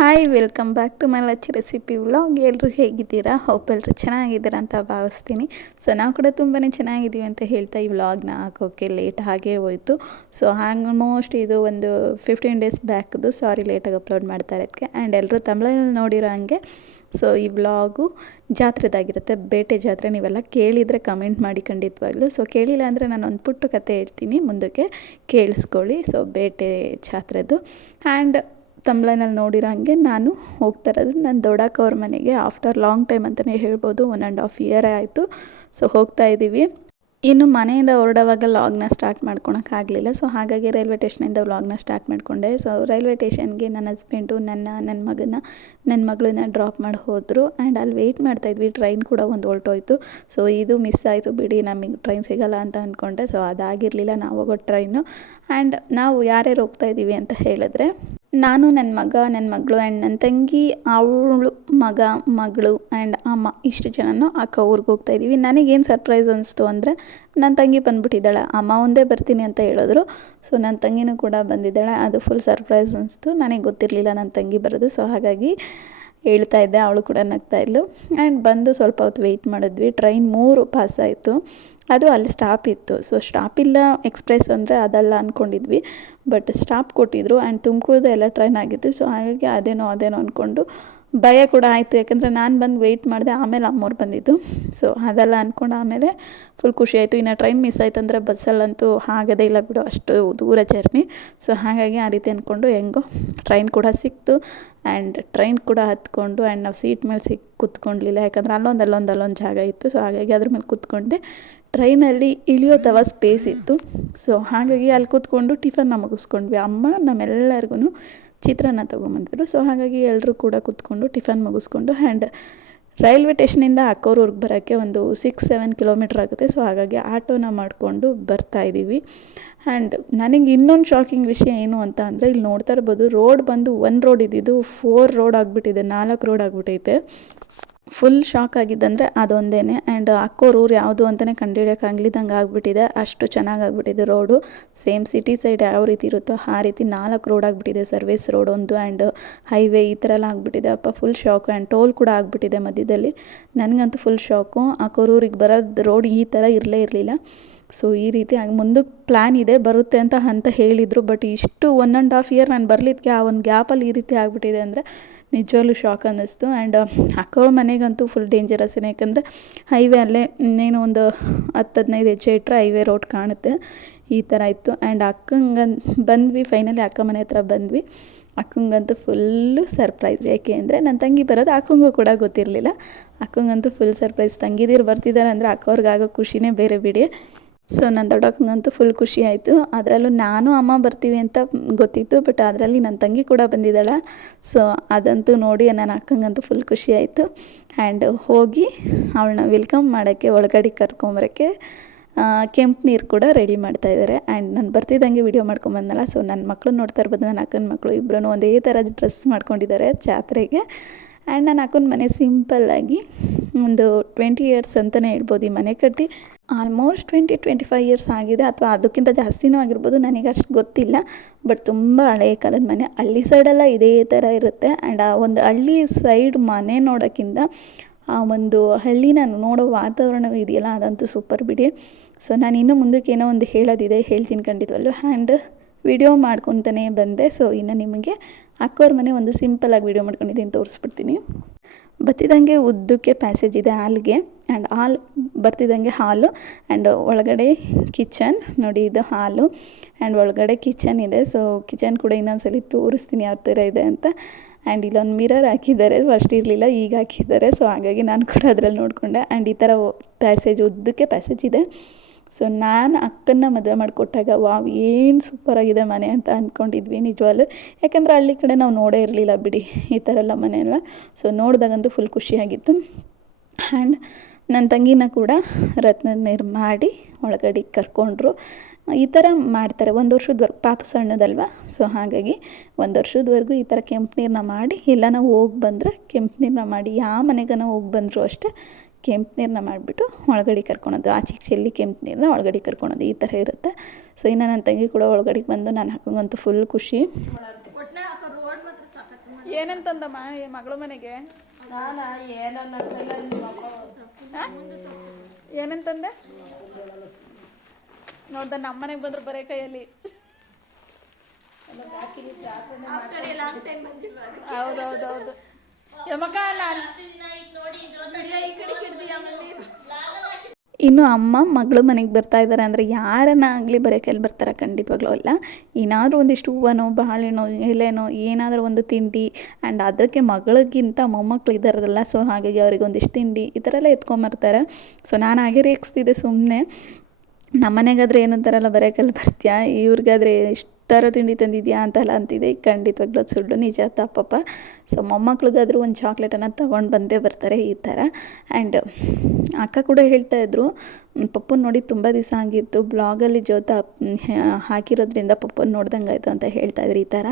Hi, welcome back to my Lachchi recipe vlog. ಎಲ್ಲರೂ ಹೇಗಿದ್ದೀರಾ? Hope ಎಲ್ಲರೂ ಚೆನ್ನಾಗಿದ್ದೀರಾ ಅಂತ ಭಾವಿಸ್ತೀನಿ. ಸೊ, ನಾವು ಕೂಡ ತುಂಬಾ ಚೆನ್ನಾಗಿದ್ದೀವಿ ಅಂತ ಹೇಳ್ತಾ ಈ ವ್ಲಾಗ್ನ ಹಾಕೋಕ್ಕೆ ಲೇಟ್ ಹಾಗೇ ಹೋಯಿತು. ಸೊ, ಆಲ್ಮೋಸ್ಟ್ ಇದು ಒಂದು ಫಿಫ್ಟೀನ್ ಡೇಸ್ ಬ್ಯಾಕ್ದು. ಸಾರಿ, ಲೇಟಾಗಿ ಅಪ್ಲೋಡ್ ಮಾಡ್ತಾ ಇರೋದಕ್ಕೆ. ಆ್ಯಂಡ್ ಎಲ್ಲರೂ ತಮಿಳಲ್ಲಿ ನೋಡಿರೋ ಹಾಗೆ, ಸೊ, ಈ ವ್ಲಾಗು ಜಾತ್ರೆದಾಗಿರುತ್ತೆ. ಬೇಟೆ ಜಾತ್ರೆ, ನೀವೆಲ್ಲ ಕೇಳಿದರೆ ಕಮೆಂಟ್ ಮಾಡಿ ಖಂಡಿತವಾಗ್ಲೂ. ಸೊ, ಕೇಳಿಲ್ಲ ಅಂದರೆ ನಾನು ಒಂದು ಪುಟ್ಟು ಕತೆ ಹೇಳ್ತೀನಿ. ಮುಂದಕ್ಕೆ ಕೇಳಿಸ್ಕೊಳ್ಳಿ. ಸೊ, ಬೇಟೆ ಜಾತ್ರೆದು. ಆ್ಯಂಡ್ ತಮ್ಲೈನಲ್ಲಿ ನೋಡಿರೋ ಹಾಗೆ ನಾನು ಹೋಗ್ತಾ ಇರೋದು. ನನ್ನ ಅವ್ರ ಮನೆಗೆ ಆಫ್ಟರ್ ಲಾಂಗ್ ಟೈಮ್ ಅಂತಲೇ ಹೇಳ್ಬೋದು ಒನ್ ಆ್ಯಂಡ್ ಹಾಫ್ ಇಯರೇ ಆಯಿತು. ಸೊ ಹೋಗ್ತಾ ಇದ್ದೀವಿ. ಇನ್ನು ಮನೆಯಿಂದ ಹೊರಡುವಾಗ ಲಾಗ್ನ ಸ್ಟಾರ್ಟ್ ಮಾಡ್ಕೊಳಕ್ಕಾಗಲಿಲ್ಲ ಸೊ ಹಾಗಾಗಿ ರೈಲ್ವೆ ಸ್ಟೇಷನಿಂದ ವ್ಲಾಗ್ನ ಸ್ಟಾರ್ಟ್ ಮಾಡಿಕೊಂಡೆ. ಸೊ ರೈಲ್ವೆ ಸ್ಟೇಷನ್ಗೆ ನನ್ನ ಹಸ್ಬೆಂಡು ನನ್ನ ನನ್ನ ಮಗನ, ನನ್ನ ಮಗಳನ್ನ ಡ್ರಾಪ್ ಮಾಡಿ ಹೋದರು. ಆ್ಯಂಡ್ ಅಲ್ಲಿ ವೆಯ್ಟ್ ಮಾಡ್ತಾಯಿದ್ವಿ ಟ್ರೈನ್ ಕೂಡ ಒಂದು ಹೊರಟೋಯ್ತು. ಸೊ ಇದು ಮಿಸ್ ಆಯಿತು ಬಿಡಿ, ನಮಗೆ ಟ್ರೈನ್ ಸಿಗಲ್ಲ ಅಂತ ಅಂದ್ಕೊಂಡೆ ಸೊ ಅದಾಗಿರಲಿಲ್ಲ. ನಾವು ಹೋಗೋ ಟ್ರೈನು ಆ್ಯಂಡ್ ನಾವು ಯಾರ್ಯಾರು ಹೋಗ್ತಾ ಇದ್ದೀವಿ ಅಂತ ಹೇಳಿದ್ರೆ ನಾನು ನನ್ನ ಮಗ ನನ್ನ ಮಗಳು ಆ್ಯಂಡ್ ನನ್ನ ತಂಗಿ, ಅವಳು ಮಗ, ಮಗಳು ಆ್ಯಂಡ್ ಅಮ್ಮ ಇಷ್ಟು ಜನನು ಅಕ್ಕ ಊರಿಗೆ ಹೋಗ್ತಾ ಇದ್ದೀವಿ ನನಗೇನು ಸರ್ಪ್ರೈಸ್ ಅನಿಸ್ತು ಅಂದರೆ ನನ್ನ ತಂಗಿ ಬಂದುಬಿಟ್ಟಿದ್ದಾಳೆ. ಅಮ್ಮ ಒಂದೇ ಬರ್ತೀನಿ ಅಂತ ಹೇಳಿದ್ರು. ಸೊ ನನ್ನ ತಂಗಿನೂ ಕೂಡ ಬಂದಿದ್ದಾಳೆ. ಅದು ಫುಲ್ ಸರ್ಪ್ರೈಸ್ ಅನಿಸ್ತು. ನನಗೆ ಗೊತ್ತಿರಲಿಲ್ಲ ನನ್ನ ತಂಗಿ ಬರೋದು. ಸೊ ಹಾಗಾಗಿ ಹೇಳ್ತಾ ಇದ್ದೆ. ಅವಳು ಕೂಡ ನಗ್ತಾ ಇದ್ಲು. ಆ್ಯಂಡ್ ಬಂದು ಸ್ವಲ್ಪ ಹೊತ್ತು ವೆಯ್ಟ್ ಮಾಡಿದ್ವಿ. ಟ್ರೈನ್ ಮೂರು ಪಾಸ್ ಆಯಿತು. ಅದು ಅಲ್ಲಿ ಸ್ಟಾಪ್ ಇತ್ತು. ಸೊ ಸ್ಟಾಪ್ ಇಲ್ಲ ಎಕ್ಸ್ಪ್ರೆಸ್ ಅಂದರೆ ಅದಲ್ಲ ಅಂದ್ಕೊಂಡಿದ್ವಿ ಬಟ್ ಸ್ಟಾಪ್ ಕೊಟ್ಟಿದ್ರು ಆ್ಯಂಡ್ ತುಮಕೂರ್ದು ಎಲ್ಲ ಟ್ರೈನ್ ಆಗಿತ್ತು. ಸೊ ಹಾಗಾಗಿ ಅದೇನೋ ಅದೇನೋ ಅಂದ್ಕೊಂಡು ಭಯ ಕೂಡ ಆಯಿತು. ಯಾಕಂದರೆ ನಾನು ಬಂದು ವೆಯ್ಟ್ ಮಾಡಿದೆ, ಆಮೇಲೆ ಅಮ್ಮವ್ರು ಬಂದಿದ್ದು. ಸೊ ಅದೆಲ್ಲ ಅಂದ್ಕೊಂಡು ಆಮೇಲೆ ಫುಲ್ ಖುಷಿ ಆಯಿತು. ಇನ್ನು ಟ್ರೈನ್ ಮಿಸ್ ಆಯ್ತು ಅಂದರೆ ಬಸ್ಸಲ್ಲಂತೂ ಆಗೋದೇ ಇಲ್ಲ ಬಿಡು, ಅಷ್ಟು ದೂರ ಜರ್ನಿ ಸೊ ಹಾಗಾಗಿ ಆ ರೀತಿ ಅಂದ್ಕೊಂಡು ಹೆಂಗೋ ಟ್ರೈನ್ ಕೂಡ ಸಿಕ್ತು. ಆ್ಯಂಡ್ ಟ್ರೈನ್ ಕೂಡ ಹತ್ಕೊಂಡು ಆ್ಯಂಡ್ ನಾವು ಸೀಟ್ ಮೇಲೆ ಸಿಕ್ ಕೂತ್ಕೊಂಡ್ಲಿಲ್ಲ ಯಾಕಂದರೆ ಅಲ್ಲೊಂದು ಅಲ್ಲೊಂದು ಅಲ್ಲೊಂದು ಜಾಗ ಇತ್ತು. ಸೊ ಹಾಗಾಗಿ ಅದ್ರ ಮೇಲೆ ಕೂತ್ಕೊಂಡೆ ಟ್ರೈನಲ್ಲಿ ಇಳಿಯೋ ತವ ಸ್ಪೇಸ್ ಇತ್ತು. ಸೊ ಹಾಗಾಗಿ ಅಲ್ಲಿ ಕೂತ್ಕೊಂಡು ಟಿಫನ್ನ ಮುಗಿಸ್ಕೊಂಡ್ವಿ. ಅಮ್ಮ ನಮ್ಮೆಲ್ಲರಿಗೂ ಚಿತ್ರಾನ್ನ ತೊಗೊಂಬಂದಿದ್ರು ಸೊ ಹಾಗಾಗಿ ಎಲ್ಲರೂ ಕೂಡ ಕೂತ್ಕೊಂಡು ಟಿಫನ್ ಮುಗಿಸ್ಕೊಂಡು ಆ್ಯಂಡ್ ರೈಲ್ವೆ ಸ್ಟೇಷನಿಂದ ಊರಿಗೆ ಬರೋಕ್ಕೆ ಒಂದು ಸಿಕ್ಸ್ ಸೆವೆನ್ ಕಿಲೋಮೀಟ್ರ್ ಆಗುತ್ತೆ. ಸೊ ಹಾಗಾಗಿ ಆಟೋನ ಮಾಡಿಕೊಂಡು ಬರ್ತಾ ಇದ್ದೀವಿ. ಆ್ಯಂಡ್ ನನಗೆ ಇನ್ನೊಂದು ಶಾಕಿಂಗ್ ವಿಷಯ ಏನು ಅಂತ ಅಂದರೆ, ಇಲ್ಲಿ ನೋಡ್ತಾ ಇರ್ಬೋದು ರೋಡ್ ಬಂದು ಒನ್ ರೋಡ್ ಇದ್ದಿದ್ದು ಫೋರ್ ರೋಡ್ ಆಗಿಬಿಟ್ಟಿದೆ, ನಾಲ್ಕು ರೋಡ್ ಆಗಿಬಿಟ್ಟೈತೆ. ಫುಲ್ ಶಾಕ್ ಆಗಿದ್ದಂದರೆ ಅದೊಂದೇ ಆ್ಯಂಡ್ ಅಕ್ಕೋ ಊರು ಯಾವುದು ಅಂತಲೇ ಕಂಡುಹಿಡಿಯೋಕ್ಕಾಗ್ಲಿದ್ದಂಗೆ ಆಗಿಬಿಟ್ಟಿದೆ. ಅಷ್ಟು ಚೆನ್ನಾಗಿ ಆಗಿಬಿಟ್ಟಿದೆ ರೋಡು ಸೇಮ್ ಸಿಟಿ ಸೈಡ್ ಯಾವ ರೀತಿ ಇರುತ್ತೋ ಆ ರೀತಿ ನಾಲ್ಕು ರೋಡ್ ಆಗಿಬಿಟ್ಟಿದೆ ಸರ್ವಿಸ್ ರೋಡ್ ಒಂದು ಆ್ಯಂಡ್ ಹೈವೇ ಈ ಥರ ಎಲ್ಲ ಆಗಿಬಿಟ್ಟಿದೆ. ಅಪ್ಪ ಫುಲ್ ಶಾಕು ಆ್ಯಂಡ್ ಟೋಲ್ ಕೂಡ ಆಗಿಬಿಟ್ಟಿದೆ ಮಧ್ಯದಲ್ಲಿ. ನನಗಂತೂ ಫುಲ್ ಶಾಕು ಅಕ್ಕೋರೂರಿಗೆ ಬರೋದು ರೋಡ್ ಈ ಥರ ಇರಲೇ ಇರಲಿಲ್ಲ. ಸೊ ಈ ರೀತಿ ಮುಂದಕ್ಕೆ ಪ್ಲ್ಯಾನ್ ಇದೆ, ಬರುತ್ತೆ ಅಂತ ಅಂತ ಹೇಳಿದರು. ಬಟ್ ಇಷ್ಟು ಒನ್ ಆ್ಯಂಡ್ ಹಾಫ್ ಇಯರ್ ನಾನು ಬರಲಿಕ್ಕೆ ಆ ಒಂದು ಗ್ಯಾಪಲ್ಲಿ ಈ ರೀತಿ ಆಗಿಬಿಟ್ಟಿದೆ ಅಂದರೆ ನಿಜವಾಗ್ಲೂ ಶಾಕ್ ಅನ್ನಿಸ್ತು. ಆ್ಯಂಡ್ ಅಕ್ಕ ಮನೆಗಂತೂ ಫುಲ್ ಡೇಂಜರಸ್ ಯಾಕಂದರೆ ಹೈವೇ ಅಲ್ಲೇ ಇನ್ನೇನು ಒಂದು ಹತ್ತು ಹದಿನೈದು ಹೆಜ್ಜೆ ಇಟ್ಟರೆ ಹೈವೇ ರೋಡ್ ಕಾಣುತ್ತೆ. ಈ ಥರ ಇತ್ತು. ಆ್ಯಂಡ್ ಅಕ್ಕಂಗೆ ಬಂದ್ವಿ ಫೈನಲಿ ಅಕ್ಕ ಮನೆ ಹತ್ರ ಬಂದ್ವಿ. ಅಕ್ಕಂಗಂತೂ ಫುಲ್ಲು ಸರ್ಪ್ರೈಸ್ ಯಾಕೆ ಅಂದರೆ ನನ್ನ ತಂಗಿ ಬರೋದು ಅಕ್ಕಂಗೂ ಕೂಡ ಗೊತ್ತಿರಲಿಲ್ಲ. ಅಕ್ಕಂಗಂತೂ ಫುಲ್ ಸರ್ಪ್ರೈಸ್ ತಂಗಿದೀರು ಬರ್ತಿದ್ದಾರೆ ಅಂದರೆ ಅಕ್ಕವ್ರಿಗಾಗೋ ಖುಷಿನೇ ಬೇರೆ ಬಿಡಿ. ಸೊ ನನ್ನ ದೊಡ್ಡಕ್ಕಂಗಂತೂ ಫುಲ್ ಖುಷಿ ಆಯಿತು. ಅದರಲ್ಲೂ ನಾನು ಅಮ್ಮ ಬರ್ತೀವಿ ಅಂತ ಗೊತ್ತಿತ್ತು ಬಟ್ ಅದರಲ್ಲಿ ನನ್ನ ತಂಗಿ ಕೂಡ ಬಂದಿದ್ದಾಳೆ. ಸೊ ಅದಂತೂ ನೋಡಿ ನನ್ನ ಅಕ್ಕಂಗಂತೂ ಫುಲ್ ಖುಷಿ ಆಯಿತು. ಆ್ಯಂಡ್ ಹೋಗಿ ಅವಳನ್ನ ವೆಲ್ಕಮ್ ಮಾಡೋಕ್ಕೆ, ಒಳಗಡೆ ಕರ್ಕೊಂಬರೋಕ್ಕೆ ಕೆಂಪು ನೀರು ಕೂಡ ರೆಡಿ ಮಾಡ್ತಾ ಇದ್ದಾರೆ ಆ್ಯಂಡ್ ನಾನು ಬರ್ತಿದ್ದಂಗೆ ವೀಡಿಯೋ ಮಾಡ್ಕೊಂಬಂದಲ್ಲ ಸೊ ನನ್ನ ಮಕ್ಕಳು ನೋಡ್ತಾ ಇರ್ಬೋದು ನನ್ನ ಅಕ್ಕನ ಮಕ್ಕಳು ಇಬ್ಬರೂ ಒಂದೇ ಥರ ಡ್ರೆಸ್ ಮಾಡ್ಕೊಂಡಿದ್ದಾರೆ ಜಾತ್ರೆಗೆ. ಆ್ಯಂಡ್ ನಾನು ಹಾಕೊಂಡು ಮನೆ ಸಿಂಪಲ್ಲಾಗಿ ಒಂದು ಟ್ವೆಂಟಿ ಇಯರ್ಸ್ ಅಂತಲೇ ಹೇಳ್ಬೋದು ಈ ಮನೆ ಕಟ್ಟಿ. Almost twenty twenty five years ಆಗಿದೆ ಅಥವಾ ಅದಕ್ಕಿಂತ ಜಾಸ್ತಿನೂ ಆಗಿರ್ಬೋದು, ನನಗೆ ಅಷ್ಟು ಗೊತ್ತಿಲ್ಲ. ಬಟ್ ತುಂಬ ಹಳೆಯ ಕಾಲದ ಮನೆ. ಹಳ್ಳಿ ಸೈಡೆಲ್ಲ ಇದೇ ಥರ ಇರುತ್ತೆ. ಆ್ಯಂಡ್ ಆ ಒಂದು ಹಳ್ಳಿ ಸೈಡ್ ಮನೆ ನೋಡೋಕ್ಕಿಂತ ಆ ಒಂದು ಹಳ್ಳಿನ ನೋಡೋ ವಾತಾವರಣ ಇದೆಯಲ್ಲ, ಅದಂತೂ ಸೂಪರ್ ಬಿಡಿ. ಸೊ ನಾನು ಇನ್ನೂ ಮುಂದಕ್ಕೆ ಏನೋ ಒಂದು ಹೇಳೋದಿದೆ, ಹೇಳ್ತೀನಿ ಖಂಡಿತವಲ್ಲೂ ಆ್ಯಂಡ್ ವಿಡಿಯೋ ಮಾಡ್ಕೊತಾನೆ ಬಂದೆ. ಸೊ ಇನ್ನು ನಿಮಗೆ ಅಕ್ಕವ್ರ ಮನೆ ಒಂದು ಸಿಂಪಲಾಗಿ ವೀಡಿಯೋ ಮಾಡ್ಕೊಂಡಿದ್ದೀನಿ, ತೋರಿಸ್ಬಿಡ್ತೀನಿ. ಬತ್ತಿದಂಗೆ ಉದ್ದಕ್ಕೆ ಪ್ಯಾಸೇಜ್ ಇದೆ ಹಾಲ್ಗೆ ಆ್ಯಂಡ್ ಹಾಲ್ ಬರ್ತಿದ್ದಂಗೆ ಹಾಲು ಆ್ಯಂಡ್ ಒಳಗಡೆ ಕಿಚನ್ ನೋಡಿ ಇದು ಹಾಲು ಆ್ಯಂಡ್ ಒಳಗಡೆ ಕಿಚನ್ ಇದೆ. ಸೊ ಕಿಚನ್ ಕೂಡ ಇನ್ನೊಂದ್ಸಲಿ ತೋರಿಸ್ತೀನಿ ಯಾವ ಥರ ಇದೆ ಅಂತ. ಆ್ಯಂಡ್ ಇಲ್ಲೊಂದು ಮಿರರ್ ಹಾಕಿದ್ದಾರೆ ಫಸ್ಟ್ ಇರಲಿಲ್ಲ, ಈಗ ಹಾಕಿದ್ದಾರೆ. ಸೊ ಹಾಗಾಗಿ ನಾನು ಕೂಡ ಅದರಲ್ಲಿ ನೋಡಿಕೊಂಡೆ. ಆ್ಯಂಡ್ ಈ ಥರ ಪ್ಯಾಸೇಜ್ ಉದ್ದಕ್ಕೆ ಪ್ಯಾಸೇಜ್ ಇದೆ. ಸೊ ನಾನು ಅಕ್ಕನ್ನ ಮದುವೆ ಮಾಡಿಕೊಟ್ಟಾಗ, ವಾವ್, ಏನು ಸೂಪರಾಗಿದೆ ಮನೆ ಅಂತ ಅಂದ್ಕೊಂಡಿದ್ವಿ ನಿಜವಾಗ್ಲು. ಯಾಕಂದರೆ ಹಳ್ಳಿ ಕಡೆ ನಾವು ನೋಡೇ ಇರಲಿಲ್ಲ ಬಿಡಿ, ಈ ಥರ ಎಲ್ಲ ಮನೆ ಎಲ್ಲ. ಸೊ ನೋಡಿದಾಗಂತೂ ಫುಲ್ ಖುಷಿಯಾಗಿತ್ತು. ಆ್ಯಂಡ್ ನನ್ನ ತಂಗಿನ ಕೂಡ ರತ್ನ ನೀರು ಮಾಡಿ ಒಳಗಡೆ ಕರ್ಕೊಂಡ್ರು. ಈ ಥರ ಮಾಡ್ತಾರೆ. ಒಂದು ವರ್ಷದವರೆಗೂ, ಪಾಪ ಸಣ್ಣದಲ್ವ? ಸೊ ಹಾಗಾಗಿ ಒಂದು ವರ್ಷದವರೆಗೂ ಈ ಥರ ಕೆಂಪು ನೀರನ್ನ ಮಾಡಿ ಎಲ್ಲ ನಾವು ಹೋಗಿ ಬಂದರೆ ಕೆಂಪು ನೀರನ್ನ ಮಾಡಿ ಯಾವ ಮನೆಗೆ ನಾವು ಹೋಗಿ ಬಂದರೂ ಅಷ್ಟೇ. ಕೆಂಪು ನೀರನ್ನ ಮಾಡಿಬಿಟ್ಟು ಒಳಗಡೆ ಕರ್ಕೊಳೋದು. ಆಚೆ ಚೆಲ್ಲಿ ಕೆಂಪು ನೀರನ್ನ ಒಳಗಡೆ ಕರ್ಕೊಳೋದು. ಈ ಥರ ಇರುತ್ತೆ. ಸೊ ಇನ್ನು ನನ್ನ ತಂಗಿ ಕೂಡ ಒಳಗಡೆ ಬಂದು ನಾನು ಹಾಕೋಂಗಂತೂ ಫುಲ್ ಖುಷಿ. ಏನಂತಂದಮ್ಮ ಮಗಳ ಮನೆಗೆ? ಏನಂತಂದೆ? ನೋಡ್ದ ನಮ್ಮ ಮನೆಗೆ ಬಂದ್ರು ಬರೇ ಕೈಯಲ್ಲಿ. ಹೌದೌದೌದು. ಇನ್ನು ಅಮ್ಮ ಮಗಳು ಮನೆಗೆ ಬರ್ತಾ ಇದ್ದಾರೆ ಅಂದರೆ ಯಾರನ್ನ ಆಗಲಿ ಬರೋ ಕೈಲಿ ಬರ್ತಾರೆ ಖಂಡಿತವಾಗ್ಲೂ ಅಲ್ಲ. ಏನಾದರೂ ಒಂದಿಷ್ಟು ಹೂವನೋ, ಬಾಳೆನೋ, ಎಲೆನೋ, ಏನಾದರೂ ಒಂದು ತಿಂಡಿ ಆ್ಯಂಡ್ ಅದಕ್ಕೆ ಮಗಳಿಗಿಂತ ಮೊಮ್ಮಕ್ಳು ಇದ್ದಾರಲ್ಲ ಸೊ ಹಾಗಾಗಿ ಅವ್ರಿಗೆ ಒಂದಿಷ್ಟು ತಿಂಡಿ ಈ ಥರ ಎಲ್ಲ ಎತ್ಕೊಂಬರ್ತಾರೆ ಸೊ ನಾನು ಹಾಗೆ ರೇಗಿಸ್ತಿದ್ದೆ ಸುಮ್ಮನೆ ನಮ್ಮ ಮನೆಗಾದ್ರೆ ಏನು ಅಂತಾರಲ್ಲ ಬರೀ ಕೈಲಿ ಬರ್ತೀಯಾ? ಇವ್ರಿಗಾದ್ರೆ ಇಷ್ಟು ಥರ ತಿಂಡಿ ತಂದಿದ್ಯಾ ಅಂತೆಲ್ಲ ಅಂತಿದ್ದೆ ಖಂಡಿತವಾಗ್ಲೂ ಸುಳ್ಳು, ನಿಜ, ತಪ್ಪಪ್ಪ. ಸೊ ಮೊಮ್ಮಕ್ಳಿಗಾದರೂ ಒಂದು ಚಾಕ್ಲೇಟನ್ನು ತೊಗೊಂಡು ಬಂದೇ ಬರ್ತಾರೆ ಈ ಥರ. ಆ್ಯಂಡ್ ಅಕ್ಕ ಕೂಡ ಹೇಳ್ತಾ ಪಪ್ಪನ ನೋಡಿ ತುಂಬ ದಿವಸ ಆಗಿತ್ತು. ಬ್ಲಾಗಲ್ಲಿ ಜೋತ ಹಾಕಿರೋದ್ರಿಂದ ಪಪ್ಪನ ನೋಡ್ದಂಗೆ ಆಯಿತು ಅಂತ ಹೇಳ್ತಾ ಇದ್ರು ಈ ಥರ.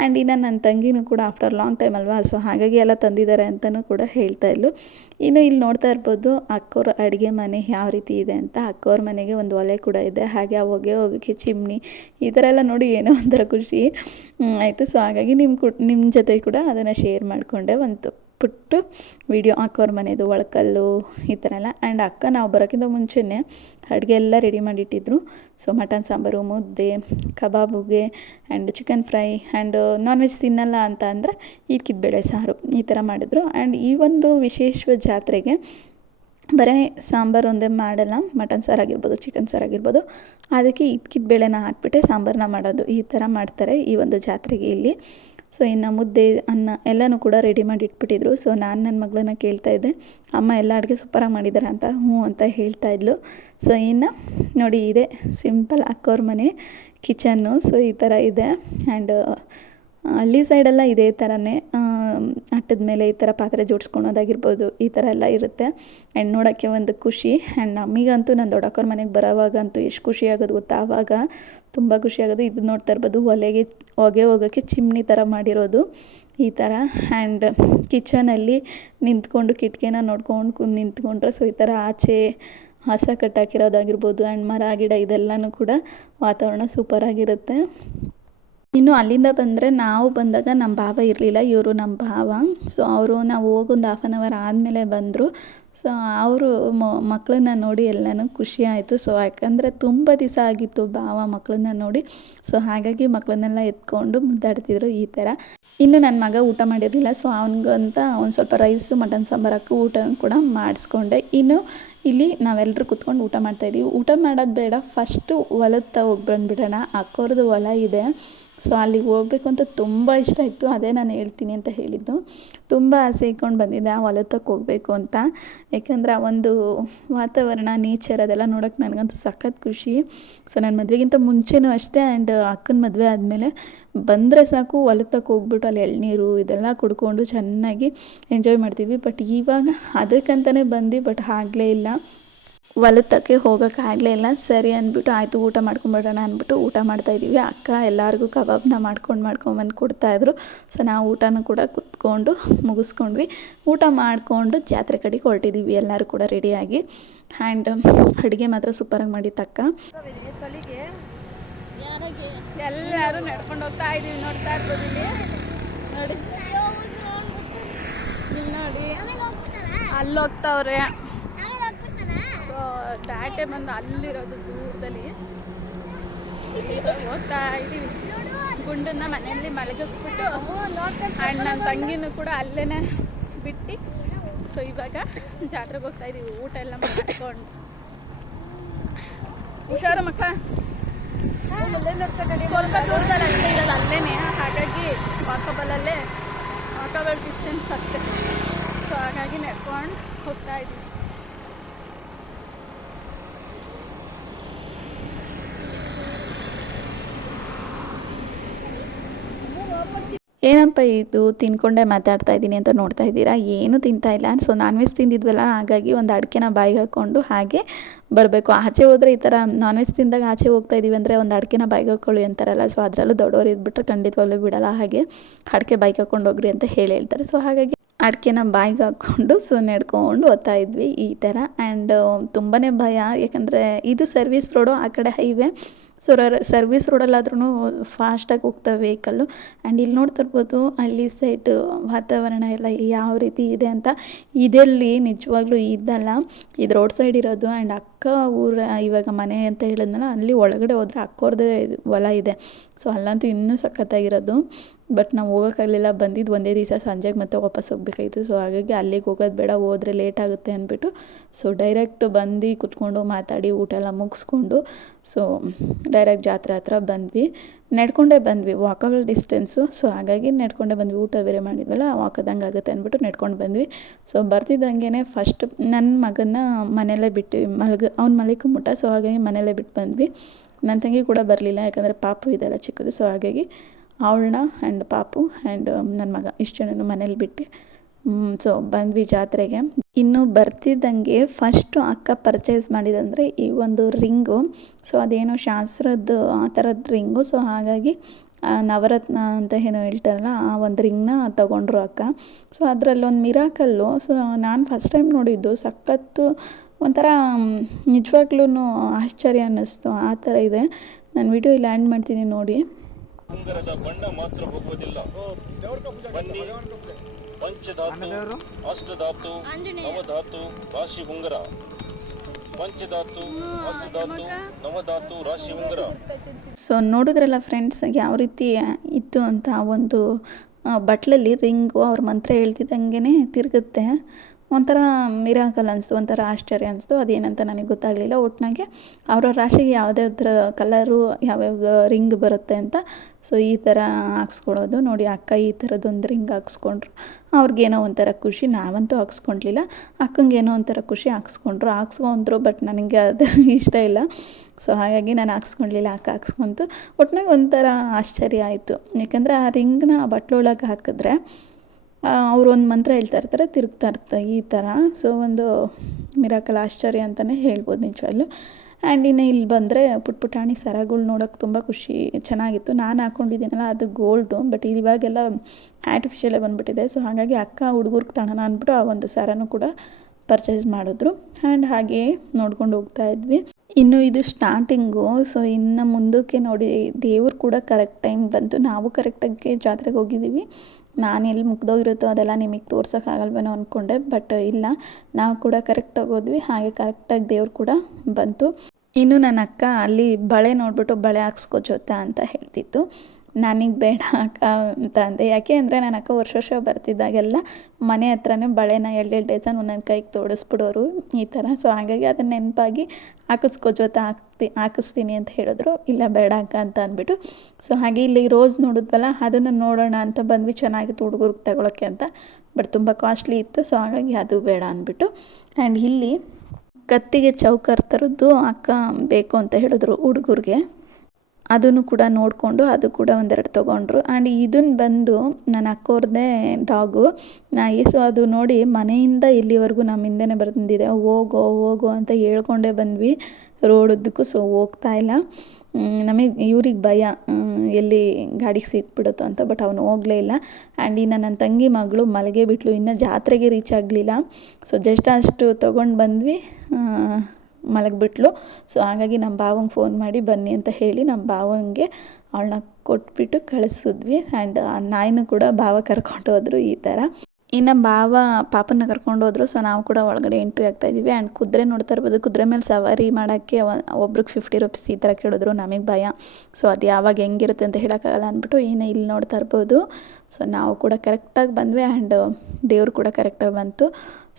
ಆ್ಯಂಡ್ ಇನ್ನು ನನ್ನ ತಂಗಿನೂ ಕೂಡ ಆಫ್ಟರ್ ಲಾಂಗ್ ಟೈಮ್ ಅಲ್ವಾ ಸೊ ಹಾಗಾಗಿ ಎಲ್ಲ ತಂದಿದ್ದಾರೆ ಅಂತಲೂ ಕೂಡ ಹೇಳ್ತಾ ಇದ್ಲು. ಇನ್ನು ಇಲ್ಲಿ ನೋಡ್ತಾ ಇರ್ಬೋದು, ಅಕ್ಕೋರ ಅಡುಗೆ ಮನೆ ಯಾವ ರೀತಿ ಇದೆ ಅಂತ. ಅಕ್ಕೋರ ಮನೆಗೆ ಒಂದು ಒಲೆ ಕೂಡ ಇದೆ, ಹಾಗೆ ಆ ಹೊಗೆ ಹೋಗೋಕ್ಕೆ ಚಿಮ್ನಿ, ಈ ಥರ ಎಲ್ಲ ನೋಡಿ ಏನೋ ಒಂಥರ ಖುಷಿ. ಆಯಿತು. ಸೊ ಹಾಗಾಗಿ ನಿಮ್ಮ ಕು ನಿಮ್ಮ ಜೊತೆ ಕೂಡ ಅದನ್ನು ಶೇರ್ ಮಾಡಿಕೊಂಡೆ ಒಂದು ಪುಟ್ಟು ವಿಡಿಯೋ ಅಕ್ಕೋರ ಮನೆಯದು ಒಳಕಲ್ಲು, ಈ ಥರ ಎಲ್ಲ. ಆ್ಯಂಡ್ ಅಕ್ಕ ನಾವು ಬರೋಕ್ಕಿಂತ ಮುಂಚೆನೇ ಅಡುಗೆ ಎಲ್ಲ ರೆಡಿ ಮಾಡಿಟ್ಟಿದ್ರು. ಸೊ ಮಟನ್ ಸಾಂಬಾರು, ಮುದ್ದೆ, ಕಬಾಬುಗೆ and chicken fry and non veg ತಿನ್ನಲ್ಲ ಅಂತ ಅಂದರೆ ಬೇಳೆ ಸಾರು ಈ ಥರ ಮಾಡಿದ್ರು. ಆ್ಯಂಡ್ ಈ ಒಂದು ವಿಶೇಷ ಜಾತ್ರೆಗೆ ಬರೀ ಸಾಂಬಾರು ಒಂದೇ ಮಾಡಲ್ಲ. ಮಟನ್ ಸಾರು ಆಗಿರ್ಬೋದು ಚಿಕನ್ ಸಾರು ಆಗಿರ್ಬೋದು. ಅದಕ್ಕೆ ಇದ್ಕಿದ ಬೇಳೆನ ಹಾಕ್ಬಿಟ್ಟೆ ಸಾಂಬಾರನ್ನ ಮಾಡೋದು ಈ ಥರ ಮಾಡ್ತಾರೆ ಈ ಒಂದು ಜಾತ್ರೆಗೆ ಇಲ್ಲಿ. ಸೊ ಇನ್ನು ಮುದ್ದೆ, ಅನ್ನ ಎಲ್ಲನೂ ಕೂಡ ರೆಡಿ ಮಾಡಿ ಇಟ್ಬಿಟ್ಟಿದ್ರು. ಸೊ ನಾನು ನನ್ನ ಮಗಳನ್ನ ಕೇಳ್ತಾ ಇದ್ದೆ. ಅಮ್ಮ ಎಲ್ಲ ಅಡುಗೆ ಸೂಪರಾಗಿ ಮಾಡಿದ್ದಾರೆ ಅಂತ ಹ್ಞೂ ಅಂತ ಹೇಳ್ತಾ ಇದ್ಲು. ಸೊ ಇನ್ನು ನೋಡಿ ಇದೆ ಸಿಂಪಲ್ ಅಕ್ಕೋರ ಮನೆ ಕಿಚನ್ನು ಸೊ ಈ ಥರ ಇದೆ. ಆ್ಯಂಡ್ ಹಳ್ಳಿ ಸೈಡೆಲ್ಲ ಇದೇ ಥರನೇ ಅಟ್ಟದ ಮೇಲೆ ಈ ಥರ ಪಾತ್ರೆ ಜೋಡಿಸ್ಕೊಳೋದಾಗಿರ್ಬೋದು, ಈ ಥರ ಎಲ್ಲ ಇರುತ್ತೆ. ಆ್ಯಂಡ್ ನೋಡೋಕ್ಕೆ ಒಂದು ಖುಷಿ. ಆ್ಯಂಡ್ ನಮಗಂತೂ ನನ್ನ ದೊಡ್ಡಕ್ಕವ್ರ ಮನೆಗೆ ಬರೋವಾಗಂತೂ ಎಷ್ಟು ಖುಷಿ ಆಗೋದು ಗೊತ್ತಾ? ಆವಾಗ ತುಂಬ ಖುಷಿ ಆಗೋದು. ಇದು ನೋಡ್ತಾ ಇರ್ಬೋದು, ಒಲೆಗೆ, ಹೊಗೆ ಹೋಗೋಕ್ಕೆ ಚಿಮ್ನಿ ಥರ ಮಾಡಿರೋದು ಈ ಥರ ಆ್ಯಂಡ್ ಕಿಚನಲ್ಲಿ ನಿಂತ್ಕೊಂಡು ಕಿಟಕಿನ ನೋಡ್ಕೊಂಡು ನಿಂತ್ಕೊಂಡ್ರೆ ಸೊ ಈ ಥರ ಆಚೆ ಹಸ ಕಟ್ಟಾಕಿರೋದಾಗಿರ್ಬೋದು ಆ್ಯಂಡ್ ಮರ, ಗಿಡ ಇದೆಲ್ಲನೂ ಕೂಡ ವಾತಾವರಣ ಸೂಪರಾಗಿರುತ್ತೆ ಇನ್ನು ಅಲ್ಲಿಂದ ಬಂದರೆ ನಾವು ಬಂದಾಗ ನಮ್ಮ ಭಾವ ಇರಲಿಲ್ಲ, ಇವರು ನಮ್ಮ ಭಾವ ಸೊ ಅವರು ನಾವು ಹೋಗೊಂದು ಹಾಫ್ ಆನ್ ಅವರ್ ಆದಮೇಲೆ ಬಂದರು. ಸೊ ಅವರು ಮಕ್ಕಳನ್ನ ನೋಡಿ ಎಲ್ಲನೂ ಖುಷಿ ಆಯಿತು. ಸೊ ಯಾಕಂದರೆ ತುಂಬ ದಿವಸ ಆಗಿತ್ತು ಭಾವ ಮಕ್ಕಳನ್ನ ನೋಡಿ. ಸೊ ಹಾಗಾಗಿ ಮಕ್ಕಳನ್ನೆಲ್ಲ ಎತ್ಕೊಂಡು ಮುದ್ದಾಡ್ತಿದ್ರು ಈ ಥರ. ಇನ್ನು ನನ್ನ ಮಗ ಊಟ ಮಾಡಿರಲಿಲ್ಲ. ಸೊ ಅವನಿಗಂತ ಅವ್ನು ಸ್ವಲ್ಪ ರೈಸು ಮಟನ್ ಸಾಂಬಾರು ಹಾಕಿ ಊಟ ಕೂಡ ಮಾಡಿಸ್ಕೊಂಡೆ. ಇನ್ನು ಇಲ್ಲಿ ನಾವೆಲ್ಲರೂ ಕುತ್ಕೊಂಡು ಊಟ ಮಾಡ್ತಾಯಿದ್ದೀವಿ ಊಟ ಮಾಡೋದು ಬೇಡ ಫಸ್ಟು ಹೊಲದ ಹೋಗಿ ಬಂದುಬಿಡೋಣ ಅಕ್ಕೋರ್ದು ಹೊಲ ಇದೆ. ಸೊ ಅಲ್ಲಿಗೆ ಹೋಗ್ಬೇಕು ಅಂತ ತುಂಬ ಇಷ್ಟ ಇತ್ತು. ಅದೇ ನಾನು ಹೇಳ್ತೀನಿ ಅಂತ ಹೇಳಿದ್ದು. ತುಂಬ ಆಸೆ ಇಟ್ಕೊಂಡು ಬಂದಿದ್ದೆ ಆ ಹೊಲತಕ್ಕೆ ಹೋಗಬೇಕು ಅಂತ. ಯಾಕಂದರೆ ಆ ಒಂದು ವಾತಾವರಣ ನೇಚರ್ ಅದೆಲ್ಲ ನೋಡೋಕೆ ನನಗಂತೂ ಸಖತ್ ಖುಷಿ. ಸೊ ನನ್ನ ಮದುವೆಗಿಂತ ಮುಂಚೆನೂ ಅಷ್ಟೇ ಆ್ಯಂಡ್ ಅಕ್ಕನ ಮದುವೆ ಆದಮೇಲೆ ಬಂದರೆ ಸಾಕು ಹೊಲತಕ್ಕೆ ಹೋಗ್ಬಿಟ್ಟು ಅಲ್ಲಿ ಎಳ್ನೀರು ಇದೆಲ್ಲ ಕುಡ್ಕೊಂಡು ಚೆನ್ನಾಗಿ ಎಂಜಾಯ್ ಮಾಡ್ತೀವಿ. ಬಟ್ ಇವಾಗ ಅದಕ್ಕಂತಲೇ ಬಂದು ಬಟ್ ಆಗಲೇ ಇಲ್ಲ. ಹೊಲತಕ್ಕೆ ಹೋಗೋಕ್ಕಾಗಲೇ ಇಲ್ಲ. ಸರಿ ಅಂದ್ಬಿಟ್ಟು ಆಯಿತು, ಊಟ ಮಾಡ್ಕೊಂಬಿಡೋಣ ಅಂದ್ಬಿಟ್ಟು ಊಟ ಮಾಡ್ತಾಯಿದ್ದೀವಿ ಅಕ್ಕ ಎಲ್ಲರಿಗೂ ಕಬಾಬ್ನ ಮಾಡ್ಕೊಂಡು ಮಾಡ್ಕೊಂಬಂದು ಕೊಡ್ತಾಯಿದ್ರು ಸೊ ನಾವು ಊಟನೂ ಕೂಡ ಕುತ್ಕೊಂಡು ಮುಗಿಸ್ಕೊಂಡ್ವಿ. ಊಟ ಮಾಡಿಕೊಂಡು ಜಾತ್ರೆ ಕಡೆಗೆ ಹೊರಟಿದ್ದೀವಿ ಎಲ್ಲರೂ ಕೂಡ ರೆಡಿಯಾಗಿ. ಆ್ಯಂಡ್ ಅಡುಗೆ ಮಾತ್ರ ಸೂಪರಾಗಿ ತಕ್ಕ ಎಲ್ಲರೂ ನಡ್ಕೊಂಡು ಹೋಗ್ತಾ ಇದ್ದೀವಿ ನೋಡ್ತಾ ಇರ್ಬೋದು ನೋಡಿ. ನೋಡಿ. ಅಲ್ಲಿ ಹೋಗ್ತಾವ್ರೆ ಸೊ ದಾಟೆ ಬಂದು ಅಲ್ಲಿರೋದು ದೂರದಲ್ಲಿ ಹೋಗ್ತಾ ಇದ್ದೀವಿ. ಗುಂಡನ್ನ ಮನೆಯಲ್ಲಿ ಮಲಗಿಸ್ಬಿಟ್ಟು ಆ್ಯಂಡ್ ನನ್ನ ತಂಗಿನೂ ಕೂಡ ಅಲ್ಲೇ ಬಿಟ್ಟು ಸೊ, ಇವಾಗ ಜಾತ್ರೆಗೆ ಹೋಗ್ತಾ ಇದ್ದೀವಿ. ಊಟ ಎಲ್ಲ ಮಾಡ್ಕೊಂಡು. ಹುಷಾರು ಮಕ್ಕ ಸ್ವಲ್ಪ ದೂರದಲ್ಲಿ ಅಲ್ಲೇ ಇರೋದು ಅಲ್ಲೇನೆ. ಹಾಗಾಗಿ ವಾಕಬಲಲ್ಲೇ, ವಾಕಬಲ್ ಡಿಸ್ಟೆನ್ಸ್ ಅಷ್ಟೇ. ಸೊ ಹಾಗಾಗಿ ನಡ್ಕೊಂಡು ಹೋಗ್ತಾ ಇದ್ದೀವಿ. ಏನಪ್ಪ ಇದು ತಿನ್ಕೊಂಡೆ ಮಾತಾಡ್ತಾ ಇದ್ದೀನಿ ಅಂತ ನೋಡ್ತಾ ಇದ್ದೀರಾ? ಏನು ತಿಂತಾ ಇಲ್ಲ. ಸೊ ನಾನ್ ವೆಜ್ ತಿಂದಿದ್ವಲ್ಲ, ಹಾಗಾಗಿ ಒಂದು ಅಡಿಕೆನ ಬಾಯಿಗೆ ಹಾಕ್ಕೊಂಡು ಹಾಗೆ ಬರಬೇಕು. ಆಚೆ ಹೋದರೆ ಈ ಥರ ನಾನ್ ವೆಜ್ ತಿಂದಾಗ ಆಚೆ ಹೋಗ್ತಾ ಇದ್ದೀವಿ ಅಂದರೆ ಒಂದು ಅಡಿಕೆನ ಬಾಯಿಗೆ ಹಾಕ್ಕೊಳ್ಳಿ ಅಂತಾರಲ್ಲ. ಸೊ ಅದರಲ್ಲೂ ದೊಡ್ಡವರು ಇದ್ಬಿಟ್ರೆ ಖಂಡಿತವಾಗ್ಲೂ ಬಿಡಲ್ಲ. ಹಾಗೆ ಅಡಿಕೆ ಬಾಯಿಗೆ ಹಾಕ್ಕೊಂಡು ಹೋಗ್ರಿ ಅಂತ ಹೇಳಿ ಹೇಳ್ತಾರೆ. ಸೊ ಹಾಗಾಗಿ ಅಡಿಕೆನ ಬಾಯಿಗೆ ಹಾಕ್ಕೊಂಡು ಸೊ, ನೆಡ್ಕೊಂಡು ಓದ್ತಾ ಇದ್ವಿ ಈ ಥರ. ಆ್ಯಂಡ್ ತುಂಬಾ ಭಯ. ಯಾಕಂದರೆ ಇದು ಸರ್ವಿಸ್ ರೋಡು ಆ ಕಡೆ ಹೈವೇ ಸೊ ಸರ್ವಿಸ್ ರೋಡಲ್ಲಾದ್ರೂ ಫಾಸ್ಟಾಗಿ ಹೋಗ್ತವೆ ವೆಹಿಕಲ್ಲು ಆ್ಯಂಡ್ ಇಲ್ಲಿ ನೋಡ್ತಿರ್ಬೋದು ಹಳ್ಳಿ ಸೈಡ್ ವಾತಾವರಣ ಎಲ್ಲ ಯಾವ ರೀತಿ ಇದೆ ಅಂತ ಇದೆಲ್ಲಿ ನಿಜವಾಗ್ಲೂ ಇದ್ದಲ್ಲ ಇದು ರೋಡ್ ಸೈಡ್ ಇರೋದು ಆ್ಯಂಡ್ ಅಕ್ಕ ಊರ ಇವಾಗ ಮನೆ ಅಂತ ಹೇಳಿದ್ನಲ್ಲ, ಅಲ್ಲಿ ಒಳಗಡೆ ಹೋದರೆ ಅಕ್ಕೋರ್ದೇ ಹೊಲ ಇದೆ. ಸೊ ಅಲ್ಲಂತೂ ಇನ್ನೂ ಸಖತ್ತಾಗಿರೋದು. ಬಟ್ ನಾವು ಹೋಗೋಕ್ಕಾಗಲಿಲ್ಲ. ಬಂದಿದ್ದು ಒಂದೇ ದಿವಸ ಸಂಜೆಗೆ ಮತ್ತೆ ವಾಪಸ್ ಹೋಗಬೇಕಾಯಿತು. ಸೊ ಹಾಗಾಗಿ ಅಲ್ಲಿಗೆ ಹೋಗೋದು ಬೇಡ. ಹೋದರೆ ಲೇಟ್ ಆಗುತ್ತೆ ಅಂದ್ಬಿಟ್ಟು. ಸೊ ಡೈರೆಕ್ಟ್ ಬಂದು ಕುತ್ಕೊಂಡು ಮಾತಾಡಿ ಊಟ ಎಲ್ಲ ಮುಗಿಸ್ಕೊಂಡು. ಸೊ ಡೈರೆಕ್ಟ್ ಜಾತ್ರೆ ಹತ್ರ ಬಂದ್ವಿ. ನಡ್ಕೊಂಡೇ ಬಂದ್ವಿ. ವಾಕಬಲ್ ಡಿಸ್ಟೆನ್ಸು ಸೊ ಹಾಗಾಗಿ ನಡ್ಕೊಂಡೇ ಬಂದ್ವಿ. ಊಟ ಬೇರೆ ಮಾಡಿದ್ವಲ್ಲ ವಾಕದಂಗೆ ಆಗುತ್ತೆ ಅಂದ್ಬಿಟ್ಟು ನಡ್ಕೊಂಡು ಬಂದ್ವಿ. ಸೊ ಬರ್ತಿದ್ದಂಗೆ ಫಸ್ಟ್ ನನ್ನ ಮಗನ ಮನೆಯಲ್ಲೇ ಬಿಟ್ಟು ಮಲಗ, ಅವ್ನು ಮುಟ್ಟ. ಸೊ ಹಾಗಾಗಿ ಮನೆಯಲ್ಲೇ ಬಿಟ್ಟು ಬಂದ್ವಿ. ನನ್ನ ತಂಗಿ ಕೂಡ ಬರಲಿಲ್ಲ, ಯಾಕಂದರೆ ಪಾಪು ಇದೆಲ್ಲ ಚಿಕ್ಕದು. ಸೊ ಹಾಗಾಗಿ ಅವಳನ್ನ ಆ್ಯಂಡ್ ಪಾಪು ಆ್ಯಂಡ್ ನನ್ನ ಮಗ. ಇಷ್ಟು ಜನನು ಮನೇಲಿ ಬಿಟ್ಟು. ಸೊ ಬಂದ್ವಿ ಜಾತ್ರೆಗೆ. ಇನ್ನು ಬರ್ತಿದ್ದಂಗೆ ಫಸ್ಟು ಅಕ್ಕ ಪರ್ಚೇಸ್ ಮಾಡಿದಂದರೆ ಈ ಒಂದು ರಿಂಗು. ಸೊ ಅದೇನೋ ಶಾಸ್ತ್ರದ್ದು, ಆ ಥರದ್ದು ರಿಂಗು. ಸೊ ಹಾಗಾಗಿ ನವರತ್ನ ಅಂತ ಏನೋ ಹೇಳ್ತಾರಲ್ಲ, ಆ ಒಂದು ರಿಂಗ್ನ ತೊಗೊಂಡ್ರು ಅಕ್ಕ. ಸೊ ಅದರಲ್ಲೊಂದು ಮಿರಾಕಲ್ಲು ಸೊ ನಾನು ಫಸ್ಟ್ ಟೈಮ್ ನೋಡಿದ್ದು. ಸಖತ್ತು ಒಂಥರ ನಿಜವಾಗ್ಲೂ ಆಶ್ಚರ್ಯ ಅನ್ನಿಸ್ತು. ಆ ಥರ ಇದೆ. ನಾನು ವಿಡಿಯೋ ಇಲ್ಲಿ ಆ್ಯಂಡ್ ಮಾಡ್ತೀನಿ ನೋಡಿ. ಉಂಗರದ ಬಣ್ಣ ಮಾತ್ರ ಹೋಗುವುದಿಲ್ಲ. ಬನ್ನಿ. ಪಂಚಧಾತು ಅಷ್ಟಧಾತು ನವಧಾತು ರಾಶಿ ಉಂಗರ ಪಂಚಧಾತು ಅಷ್ಟಧಾತು ನವಧಾತು ರಾಶಿ ಉಂಗರ ಸೊ ನೋಡಿದ್ರಲ್ಲ ಫ್ರೆಂಡ್ಸ್ ಯಾವ ರೀತಿ ಇತ್ತು ಅಂತ ಒಂದು ಬಟ್ಲಲ್ಲಿ ರಿಂಗು ಅವ್ರ ಮಂತ್ರ ಹೇಳ್ತಿದ್ದಂಗೆ ತಿರುಗುತ್ತೆ. ಒಂಥರ ಮಿರಾಕಲ್ ಅನಿಸ್ತು, ಒಂಥರ ಆಶ್ಚರ್ಯ ಅನಿಸ್ತು. ಅದೇನಂತ ನನಗೆ ಗೊತ್ತಾಗಲಿಲ್ಲ. ಒಟ್ಟಿನಾಗೆ ಅವರ ರಾಶಿಗೆ ಥರ ಕಲರು ಯಾವ್ಯಾವ ರಿಂಗ್ ಬರುತ್ತೆ ಅಂತ ಸೊ ಈ ಥರ ಹಾಕ್ಸ್ಕೊಳ್ಳೋದು ನೋಡಿ ಅಕ್ಕ ಈ ಥರದ್ದೊಂದು ರಿಂಗ್ ಹಾಕ್ಸ್ಕೊಂಡ್ರು. ಅವ್ರಿಗೇನೋ ಒಂಥರ ಖುಷಿ. ನಾವಂತೂ ಹಾಕ್ಸ್ಕೊಂಡ್ಲಿಲ್ಲ. ಅಕ್ಕಂಗೇನೋ ಒಂಥರ ಖುಷಿ ಹಾಕ್ಸ್ಕೊಂಡ್ರು. ಹಾಕ್ಸ್ಕೊಂಡ್ರು, ಬಟ್ ನನಗೆ ಅದು ಇಷ್ಟ ಇಲ್ಲ. ಸೊ ಹಾಗಾಗಿ ನಾನು ಹಾಕ್ಸ್ಕೊಳ್ಲಿಲ್ಲ ಅಕ್ಕ ಹಾಕ್ಸ್ಕೊಂತು. ಒಟ್ಟಿನಾಗ ಒಂಥರ ಆಶ್ಚರ್ಯ ಆಯಿತು. ಯಾಕಂದರೆ ಆ ರಿಂಗ್ನ ಬಟ್ಲೊಳಗೆ ಹಾಕಿದ್ರೆ ಅವರು ಒಂದು ಮಂತ್ರ ಹೇಳ್ತಾ ಇರ್ತಾರೆ, ತಿರುಗ್ತಾ ಇರ್ತಾರೆ ಈ ಥರ ಸೊ ಒಂದು ಮಿರಾಕಲ್ ಆಶ್ಚರ್ಯ ಅಂತಲೇ ಹೇಳ್ಬೋದು ನಿಜವಾಗ್ಲೂ. ಆ್ಯಂಡ್ ಇನ್ನು ಇಲ್ಲಿ ಬಂದರೆ ಪುಟ್ ಪುಟಾಣಿ ಸರಗಳು ನೋಡೋಕೆ ತುಂಬ ಖುಷಿ, ಚೆನ್ನಾಗಿತ್ತು. ನಾನು ಹಾಕ್ಕೊಂಡಿದ್ದೀನಲ್ಲ ಅದು ಗೋಲ್ಡು ಬಟ್ ಇವಾಗೆಲ್ಲ ಆರ್ಟಿಫಿಷಿಯಲೇ ಬಂದುಬಿಟ್ಟಿದೆ. ಸೊ ಹಾಗಾಗಿ ಅಕ್ಕ ಹುಡುಗರ್ಗೆ ತಣನ ಅಂದ್ಬಿಟ್ಟು ಆ ಒಂದು ಸರನೂ ಕೂಡ ಪರ್ಚೇಸ್ ಮಾಡಿದ್ರು. ಆ್ಯಂಡ್ ಹಾಗೆಯೇ ನೋಡ್ಕೊಂಡು ಹೋಗ್ತಾ ಇದ್ವಿ. ಇನ್ನು ಇದು ಸ್ಟಾರ್ಟಿಂಗು ಸೊ ಇನ್ನು ಮುಂದಕ್ಕೆ ನೋಡಿ, ದೇವ್ರು ಕೂಡ ಕರೆಕ್ಟ್ ಟೈಮ್ ಬಂತು. ನಾವು ಕರೆಕ್ಟಾಗಿ ಜಾತ್ರೆಗೆ ಹೋಗಿದ್ದೀವಿ. ನಾನು ಎಲ್ಲಿ ಮುಗ್ದೋಗಿರುತ್ತೋ ಅದೆಲ್ಲ ನಿಮಗೆ ತೋರ್ಸೋಕ್ಕಾಗಲ್ವೇನೋ ಅಂದ್ಕೊಂಡೆ ಬಟ್ ಇಲ್ಲ. ನಾವು ಕೂಡ ಕರೆಕ್ಟಾಗಿ ಹೋದ್ವಿ ಹಾಗೆ ಕರೆಕ್ಟಾಗಿ ದೇವ್ರು ಕೂಡ ಬಂತು. ಇನ್ನು ನನ್ನ ಅಕ್ಕ ಅಲ್ಲಿ ಬಳೆ ನೋಡ್ಬಿಟ್ಟು ಬಳೆ ಹಾಕ್ಸ್ಕೋ ಜೊತೆ ಅಂತ ಹೇಳ್ತಿತ್ತು. ನನಗೆ ಬೇಡ ಅಕ್ಕ ಅಂತ ಅಂದೆ. ಯಾಕೆ ಅಂದರೆ ನನ್ನ ಅಕ್ಕ ವರ್ಷ ವರ್ಷ ಬರ್ತಿದ್ದಾಗೆಲ್ಲ ಮನೆ ಹತ್ರನೇ ಬಳೆನ ಎಳ್ಳೆ ಡೇಸನ್ ಒಂದೊಂದು ಕೈಗೆ ತೋಡಿಸ್ಬಿಡೋರು ಈ ಥರ ಸೊ ಹಾಗಾಗಿ ಅದನ್ನ ನೆನಪಾಗಿ ಹಾಕಿಸ್ಕೋ ಜೊತೆ ಹಾಕ್ತಿ, ಹಾಕಿಸ್ತೀನಿ ಅಂತ ಹೇಳಿದ್ರು. ಇಲ್ಲ ಬೇಡ ಅಕ್ಕ ಅಂತ ಅಂದ್ಬಿಟ್ಟು. ಸೊ ಹಾಗೆ ಇಲ್ಲಿ ರೋಸ್ ನೋಡಿದ್ವಲ್ಲ, ಅದನ್ನು ನೋಡೋಣ ಅಂತ ಬಂದ್ವಿ. ಚೆನ್ನಾಗಿತ್ತು ಹುಡುಗರಿಗೆ ತಗೊಳಕ್ಕೆ ಅಂತ. ಬಟ್ ತುಂಬ ಕಾಸ್ಟ್ಲಿ ಇತ್ತು. ಸೊ ಹಾಗಾಗಿ ಅದು ಬೇಡ ಅಂದ್ಬಿಟ್ಟು. ಆ್ಯಂಡ್ ಇಲ್ಲಿ ಕತ್ತಿಗೆ ಚೌಕರ್ ಥರದ್ದು ಅಕ್ಕ ಬೇಕು ಅಂತ ಹೇಳಿದ್ರು ಹುಡುಗರಿಗೆ. ಅದನ್ನು ಕೂಡ ನೋಡಿಕೊಂಡು ಅದು ಕೂಡ ಒಂದೆರಡು ತೊಗೊಂಡ್ರು. ಆ್ಯಂಡ್ ಇದನ್ನು ಬಂದು ನನ್ನ ಅಕ್ಕೋರ್ದೇ ಡಾಗು ನಾಯಿ ಸೊ ಅದು ನೋಡಿ ಮನೆಯಿಂದ ಇಲ್ಲಿವರೆಗೂ ನಮ್ಮ ಹಿಂದೆನೇ ಬಂದಿದೆ. ಹೋಗೋ ಹೋಗೋ ಅಂತ ಹೇಳ್ಕೊಂಡೇ ಬಂದ್ವಿ. ರೋಡುದ್ದಕ್ಕೂ ಸೊ ಹೋಗ್ತಾ ಇಲ್ಲ. ನಮಗೆ ಇವ್ರಿಗೆ ಭಯ. ಎಲ್ಲಿ ಗಾಡಿಗೆ ಸಿಕ್ಬಿಡುತ್ತೋ ಅಂತ, ಬಟ್ ಅವನು ಹೋಗಲೇ ಇಲ್ಲ. ಆ್ಯಂಡ್ ಇನ್ನು ನನ್ನ ತಂಗಿ ಮಗಳು ಮಲಗೆ ಬಿಟ್ಲು. ಇನ್ನೂ ಜಾತ್ರೆಗೆ ರೀಚ್ ಆಗಲಿಲ್ಲ. ಸೊ ಜಸ್ಟ್ ಅಷ್ಟು ತೊಗೊಂಡು ಬಂದ್ವಿ. ಮಲಗಿಬಿಟ್ಲು. ಸೊ ಹಾಗಾಗಿ ನಮ್ಮ ಭಾವಂಗೆ ಫೋನ್ ಮಾಡಿ ಬನ್ನಿ ಅಂತ ಹೇಳಿ ನಮ್ಮ ಭಾವಂಗೆ ಅವಳನ್ನ ಕೊಟ್ಬಿಟ್ಟು ಕಳಿಸಿದ್ವಿ. ಆ್ಯಂಡ್ ಆ ನಾಯಿನೂ ಕೂಡ ಭಾವ ಕರ್ಕೊಂಡು ಹೋದ್ರು ಈ ಥರ ಇನ್ನು ಭಾವ ಪಾಪನ ಕರ್ಕೊಂಡು ಹೋದ್ರು. ಸೊ ನಾವು ಕೂಡ ಒಳಗಡೆ ಎಂಟ್ರಿ ಆಗ್ತಾ ಇದ್ದೀವಿ. ಆ್ಯಂಡ್ ಕುದುರೆ ನೋಡ್ತಾ ಇರ್ಬೋದು. ಕುದುರೆ ಮೇಲೆ ಸವಾರಿ ಮಾಡೋಕ್ಕೆ ಒಬ್ರಿಗೆ ಫಿಫ್ಟಿ ರುಪೀಸ್ ಈ ಥರ ಕೇಳಿದ್ರು. ನಮಗೆ ಭಯ. ಸೊ ಅದು ಯಾವಾಗ ಹೆಂಗಿರುತ್ತೆ ಅಂತ ಹೇಳೋಕ್ಕಾಗಲ್ಲ ಅಂದ್ಬಿಟ್ಟು ಏನೇ ಇಲ್ಲಿ ನೋಡ್ತಾ ಇರ್ಬೋದು. ಸೊ ನಾವು ಕೂಡ ಕರೆಕ್ಟಾಗಿ ಬಂದ್ವಿ. ಆ್ಯಂಡ್ ದೇವ್ರು ಕೂಡ ಕರೆಕ್ಟಾಗಿ ಬಂತು.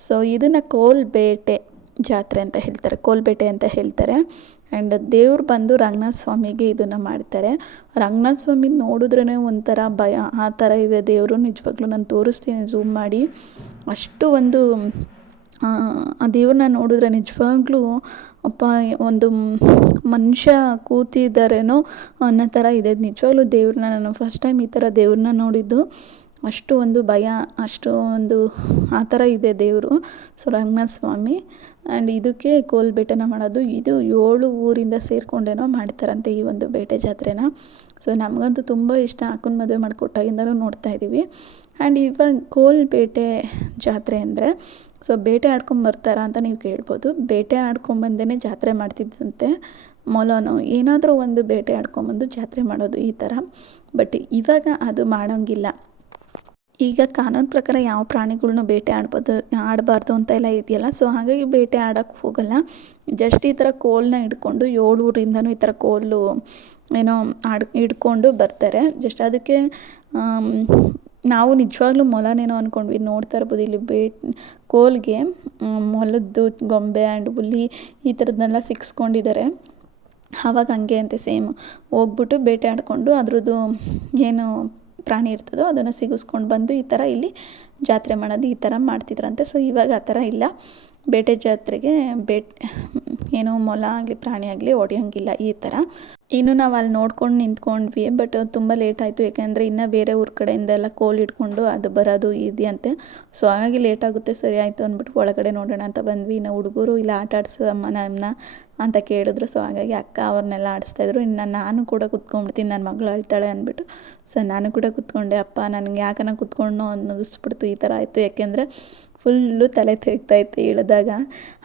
ಸೊ ಇದನ್ನು ಕೋಲ್ ಬೇಟೆ ಜಾತ್ರೆ ಅಂತ ಹೇಳ್ತಾರೆ, ಕೋಲ್ಬೇಟೆ ಅಂತ ಹೇಳ್ತಾರೆ. ಆ್ಯಂಡ್ ದೇವ್ರು ಬಂದು ರಂಗನಾಥ ಸ್ವಾಮಿಗೆ ಇದನ್ನು ಮಾಡ್ತಾರೆ. ರಂಗನಾಥ ಸ್ವಾಮಿ ನೋಡಿದ್ರೇ ಒಂಥರ ಭಯ, ಆ ಥರ ಇದೆ ದೇವರು, ನಿಜವಾಗ್ಲೂ ನಾನು ತೋರಿಸ್ತೀನಿ ಝೂಮ್ ಮಾಡಿ. ಅಷ್ಟು ಒಂದು, ಆ ದೇವ್ರನ್ನ ನೋಡಿದ್ರೆ ನಿಜವಾಗ್ಲೂ ಅಪ್ಪ, ಒಂದು ಮನುಷ್ಯ ಕೂತಿದ್ದಾರೇನೋ ಅನ್ನೋ ಥರ ಇದೆ. ನಿಜವಾಗ್ಲೂ ದೇವ್ರನ್ನ ನಾನು ಫಸ್ಟ್ ಟೈಮ್ ಈ ಥರ ದೇವ್ರನ್ನ ನೋಡಿದ್ದು. ಅಷ್ಟು ಒಂದು ಭಯ, ಅಷ್ಟು ಒಂದು ಆ ಥರ ಇದೆ ದೇವರು. ಸೊ ರಂಗನಾಥ ಸ್ವಾಮಿ ಆ್ಯಂಡ್ ಇದಕ್ಕೆ ಕೋಲ್ ಬೇಟೆನ ಮಾಡೋದು, ಇದು ಏಳು ಊರಿಂದ ಸೇರಿಕೊಂಡೇನೋ ಮಾಡ್ತಾರಂತೆ ಈ ಒಂದು ಬೇಟೆ ಜಾತ್ರೆನ. ಸೊ ನಮಗಂತೂ ತುಂಬ ಇಷ್ಟ, ಅಕ್ಕನ ಮದುವೆ ಮಾಡಿಕೊಟ್ಟಾಗಿಂದಲೂ ನೋಡ್ತಾ ಇದ್ದೀವಿ ಆ್ಯಂಡ್ ಇವಾಗ ಕೋಲ್ ಬೇಟೆ ಜಾತ್ರೆ ಅಂದರೆ ಸೊ ಬೇಟೆ ಆಡ್ಕೊಂಬರ್ತಾರ ಅಂತ ನೀವು ಕೇಳ್ಬೋದು. ಬೇಟೆ ಆಡ್ಕೊಂಬಂದೇ ಜಾತ್ರೆ ಮಾಡ್ತಿದ್ದಂತೆ ಮೊಲನೋ, ಏನಾದರೂ ಒಂದು ಬೇಟೆ ಆಡ್ಕೊಂಬಂದು ಜಾತ್ರೆ ಮಾಡೋದು ಈ ಥರ. ಬಟ್ ಇವಾಗ ಅದು ಮಾಡೋಂಗಿಲ್ಲ. ಈಗ ಕಾನೂನು ಪ್ರಕಾರ ಯಾವ ಪ್ರಾಣಿಗಳ್ನೂ ಬೇಟೆ ಆಡ್ಬೋದು, ಆಡಬಾರ್ದು ಅಂತ ಎಲ್ಲ ಇದೆಯಲ್ಲ. ಸೊ ಹಾಗಾಗಿ ಬೇಟೆ ಆಡೋಕ್ಕೆ ಹೋಗಲ್ಲ. ಜಸ್ಟ್ ಈ ಥರ ಕೋಲನ್ನ ಹಿಡ್ಕೊಂಡು ಏಳು ಊರಿಂದನೂ ಈ ಥರ ಕೋಲು ಏನೋ ಆಡ್, ಹಿಡ್ಕೊಂಡು ಬರ್ತಾರೆ. ಜಸ್ಟ್ ಅದಕ್ಕೆ ನಾವು ನಿಜವಾಗ್ಲೂ ಮೊಲನೇನೋ ಅಂದ್ಕೊಂಡ್ವಿ ನೋಡ್ತಾ ಇರ್ಬೋದು ಇಲ್ಲಿ ಬೇಟ್, ಕೋಲ್ಗೆ ಮೊಲದ್ದು, ಗೊಂಬೆ ಆ್ಯಂಡ್ ಹುಲಿ ಈ ಥರದ್ದನ್ನೆಲ್ಲ ಸಿಕ್ಸ್ಕೊಂಡಿದ್ದಾರೆ. ಆವಾಗ ಹಂಗೆ ಅಂತೆ ಸೇಮ್. ಹೋಗ್ಬಿಟ್ಟು ಬೇಟೆ ಆಡಿಕೊಂಡು ಅದ್ರದ್ದು ಏನು ಪ್ರಾಣಿ ಇರ್ತದೋ ಅದನ್ನು ಸಿಗಿಸ್ಕೊಂಡು ಬಂದು ಈ ಥರ ಇಲ್ಲಿ ಜಾತ್ರೆ ಮಾಡೋದು ಈ ಥರ ಮಾಡ್ತಿದ್ರಂತೆ. ಸೊ ಇವಾಗ ಆ ಥರ ಇಲ್ಲ. ಬೇಟೆ ಜಾತ್ರೆಗೆ ಬೇಟ್ ಏನು ಮೊಲ ಆಗಲಿ, ಪ್ರಾಣಿ ಆಗಲಿ ಹೊಡೆಯೋಂಗಿಲ್ಲ ಈ ಥರ. ಇನ್ನು ನಾವು ಅಲ್ಲಿ ನೋಡ್ಕೊಂಡು ನಿಂತ್ಕೊಂಡ್ವಿ ಬಟ್ ತುಂಬ ಲೇಟ್ ಆಯಿತು. ಯಾಕೆಂದರೆ ಇನ್ನೂ ಬೇರೆ ಊರ ಕಡೆಯಿಂದ ಎಲ್ಲ ಕೋಲ್ ಇಟ್ಕೊಂಡು ಅದು ಬರೋದು ಇದೆಯಂತೆ. ಸೊ ಹಾಗಾಗಿ ಲೇಟ್ ಆಗುತ್ತೆ, ಸರಿ ಆಯಿತು ಅಂದ್ಬಿಟ್ಟು ಒಳಗಡೆ ನೋಡೋಣ ಅಂತ ಬಂದ್ವಿ. ಇನ್ನು ಹುಡುಗರು ಇಲ್ಲ ಆಟ ಆಡ್ಸಮ್ಮ ನಮ್ಮನ್ನ ಅಂತ ಕೇಳಿದ್ರು. ಸೊ ಹಾಗಾಗಿ ಅಕ್ಕ ಅವ್ರನ್ನೆಲ್ಲ ಆಡಿಸ್ತಾಯಿದ್ರು ಇನ್ನು ನಾನು ಕೂಡ ಕುತ್ಕೊಂಡ್ಬಿಡ್ತೀನಿ ನನ್ನ ಮಗಳು ಅಳ್ತಾಳೆ ಅಂದ್ಬಿಟ್ಟು. ಸೊ ನಾನು ಕೂಡ ಕುತ್ಕೊಂಡೆ, ಅಪ್ಪ, ನನಗೆ ಯಾಕನ ಕುತ್ಕೊಂಡು ಅನ್ನಿಸ್ಬಿಡ್ತು ಈ ಥರ ಆಯಿತು. ಯಾಕೆಂದರೆ ಫುಲ್ಲು ತಲೆ ತಿರುಗ್ತಾ ಇತ್ತು ಇಳಿದಾಗ.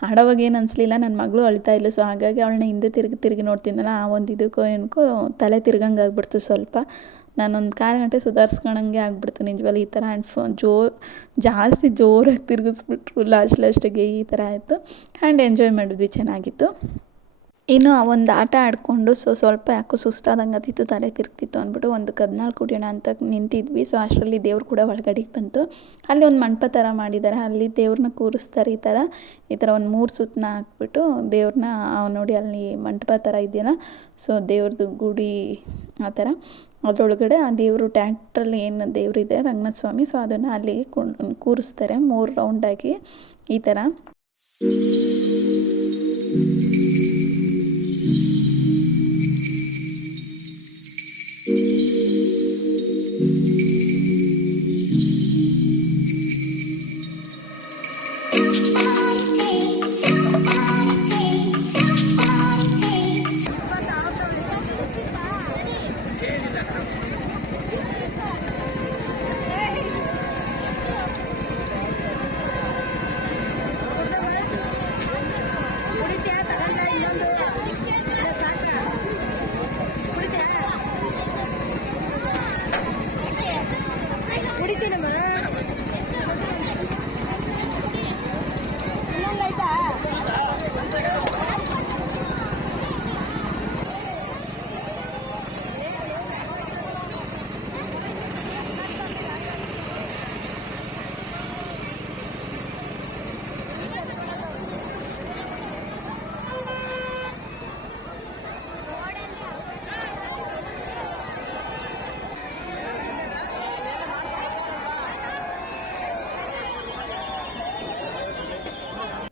ಆಡೋವಾಗ ಏನು ಅನಿಸ್ಲಿಲ್ಲ ನನ್ನ ಮಗಳು ಅಳ್ತಾ ಇಲ್ಲ ಸೊ ಹಾಗಾಗಿ ಅವಳನ್ನ ಹಿಂದೆ ತಿರುಗಿ ತಿರುಗಿ ನೋಡ್ತೀನಲ್ಲ ಆ ಒಂದು ಇದಕ್ಕೋ ಏನಕ್ಕೋ ತಲೆ ತಿರ್ಗಂಗೆ ಆಗ್ಬಿಡ್ತು ಸ್ವಲ್ಪ. ನಾನೊಂದು ಕಾಲು ಗಂಟೆ ಸುಧಾರಿಸ್ಕೊಳಂಗೆ ಆಗ್ಬಿಡ್ತು ನಿಜವಲ್ಲ ಈ ಥರ ಆ್ಯಂಡ್ ಫೋ, ಜೋ, ಜಾಸ್ತಿ ಜೋರಾಗಿ ತಿರುಗಿಸ್ಬಿಟ್ರು ಲಾಸ್ಟ್ ಲಾಸ್ಟಿಗೆ ಈ ಥರ ಆಯಿತು. ಆ್ಯಂಡ್ ಎಂಜಾಯ್ ಮಾಡಿದ್ವಿ, ಚೆನ್ನಾಗಿತ್ತು. ಆ ಒಂದು ಆಟ ಆಡಿಕೊಂಡು ಸೊ ಸ್ವಲ್ಪ ಯಾಕೋ ಸುಸ್ತಾದಂಗೆ ಆತಿತ್ತು ತಲೆ ತಿರುಗ್ತಿತ್ತು ಅಂದ್ಬಿಟ್ಟು ಒಂದು ಕಬ್ನಾಲ್ ಕುಡಿಯೋಣ ಅಂತ ನಿಂತಿದ್ವಿ. ಸೊ ಅಷ್ಟರಲ್ಲಿ ದೇವ್ರು ಕೂಡ ಒಳಗಡೆಗೆ ಬಂತು. ಅಲ್ಲಿ ಒಂದು ಮಂಟಪ ಥರ ಮಾಡಿದ್ದಾರೆ ಅಲ್ಲಿ ದೇವ್ರನ್ನ ಕೂರಿಸ್ತಾರೆ ಈ ಥರ. ಈ ಥರ ಒಂದು ಮೂರು ಸುತ್ತನ ಹಾಕ್ಬಿಟ್ಟು ದೇವ್ರನ್ನ ನೋಡಿ ಅಲ್ಲಿ ಮಂಟಪ ಥರ ಇದೆಯಲ್ಲ, ಸೊ ದೇವ್ರದ್ದು ಗುಡಿ ಆ ಥರ. ಅದರೊಳಗಡೆ ಆ ದೇವರು ಟ್ಯಾಕ್ಟ್ರಲ್ಲಿ ಏನು ದೇವರಿದೆ ರಂಗನಾಥ ಸ್ವಾಮಿ ಸೊ ಅದನ್ನು ಅಲ್ಲಿಗೆ ಕೂರಿಸ್ತಾರೆ ಮೂರು ರೌಂಡಾಗಿ ಈ ಥರ.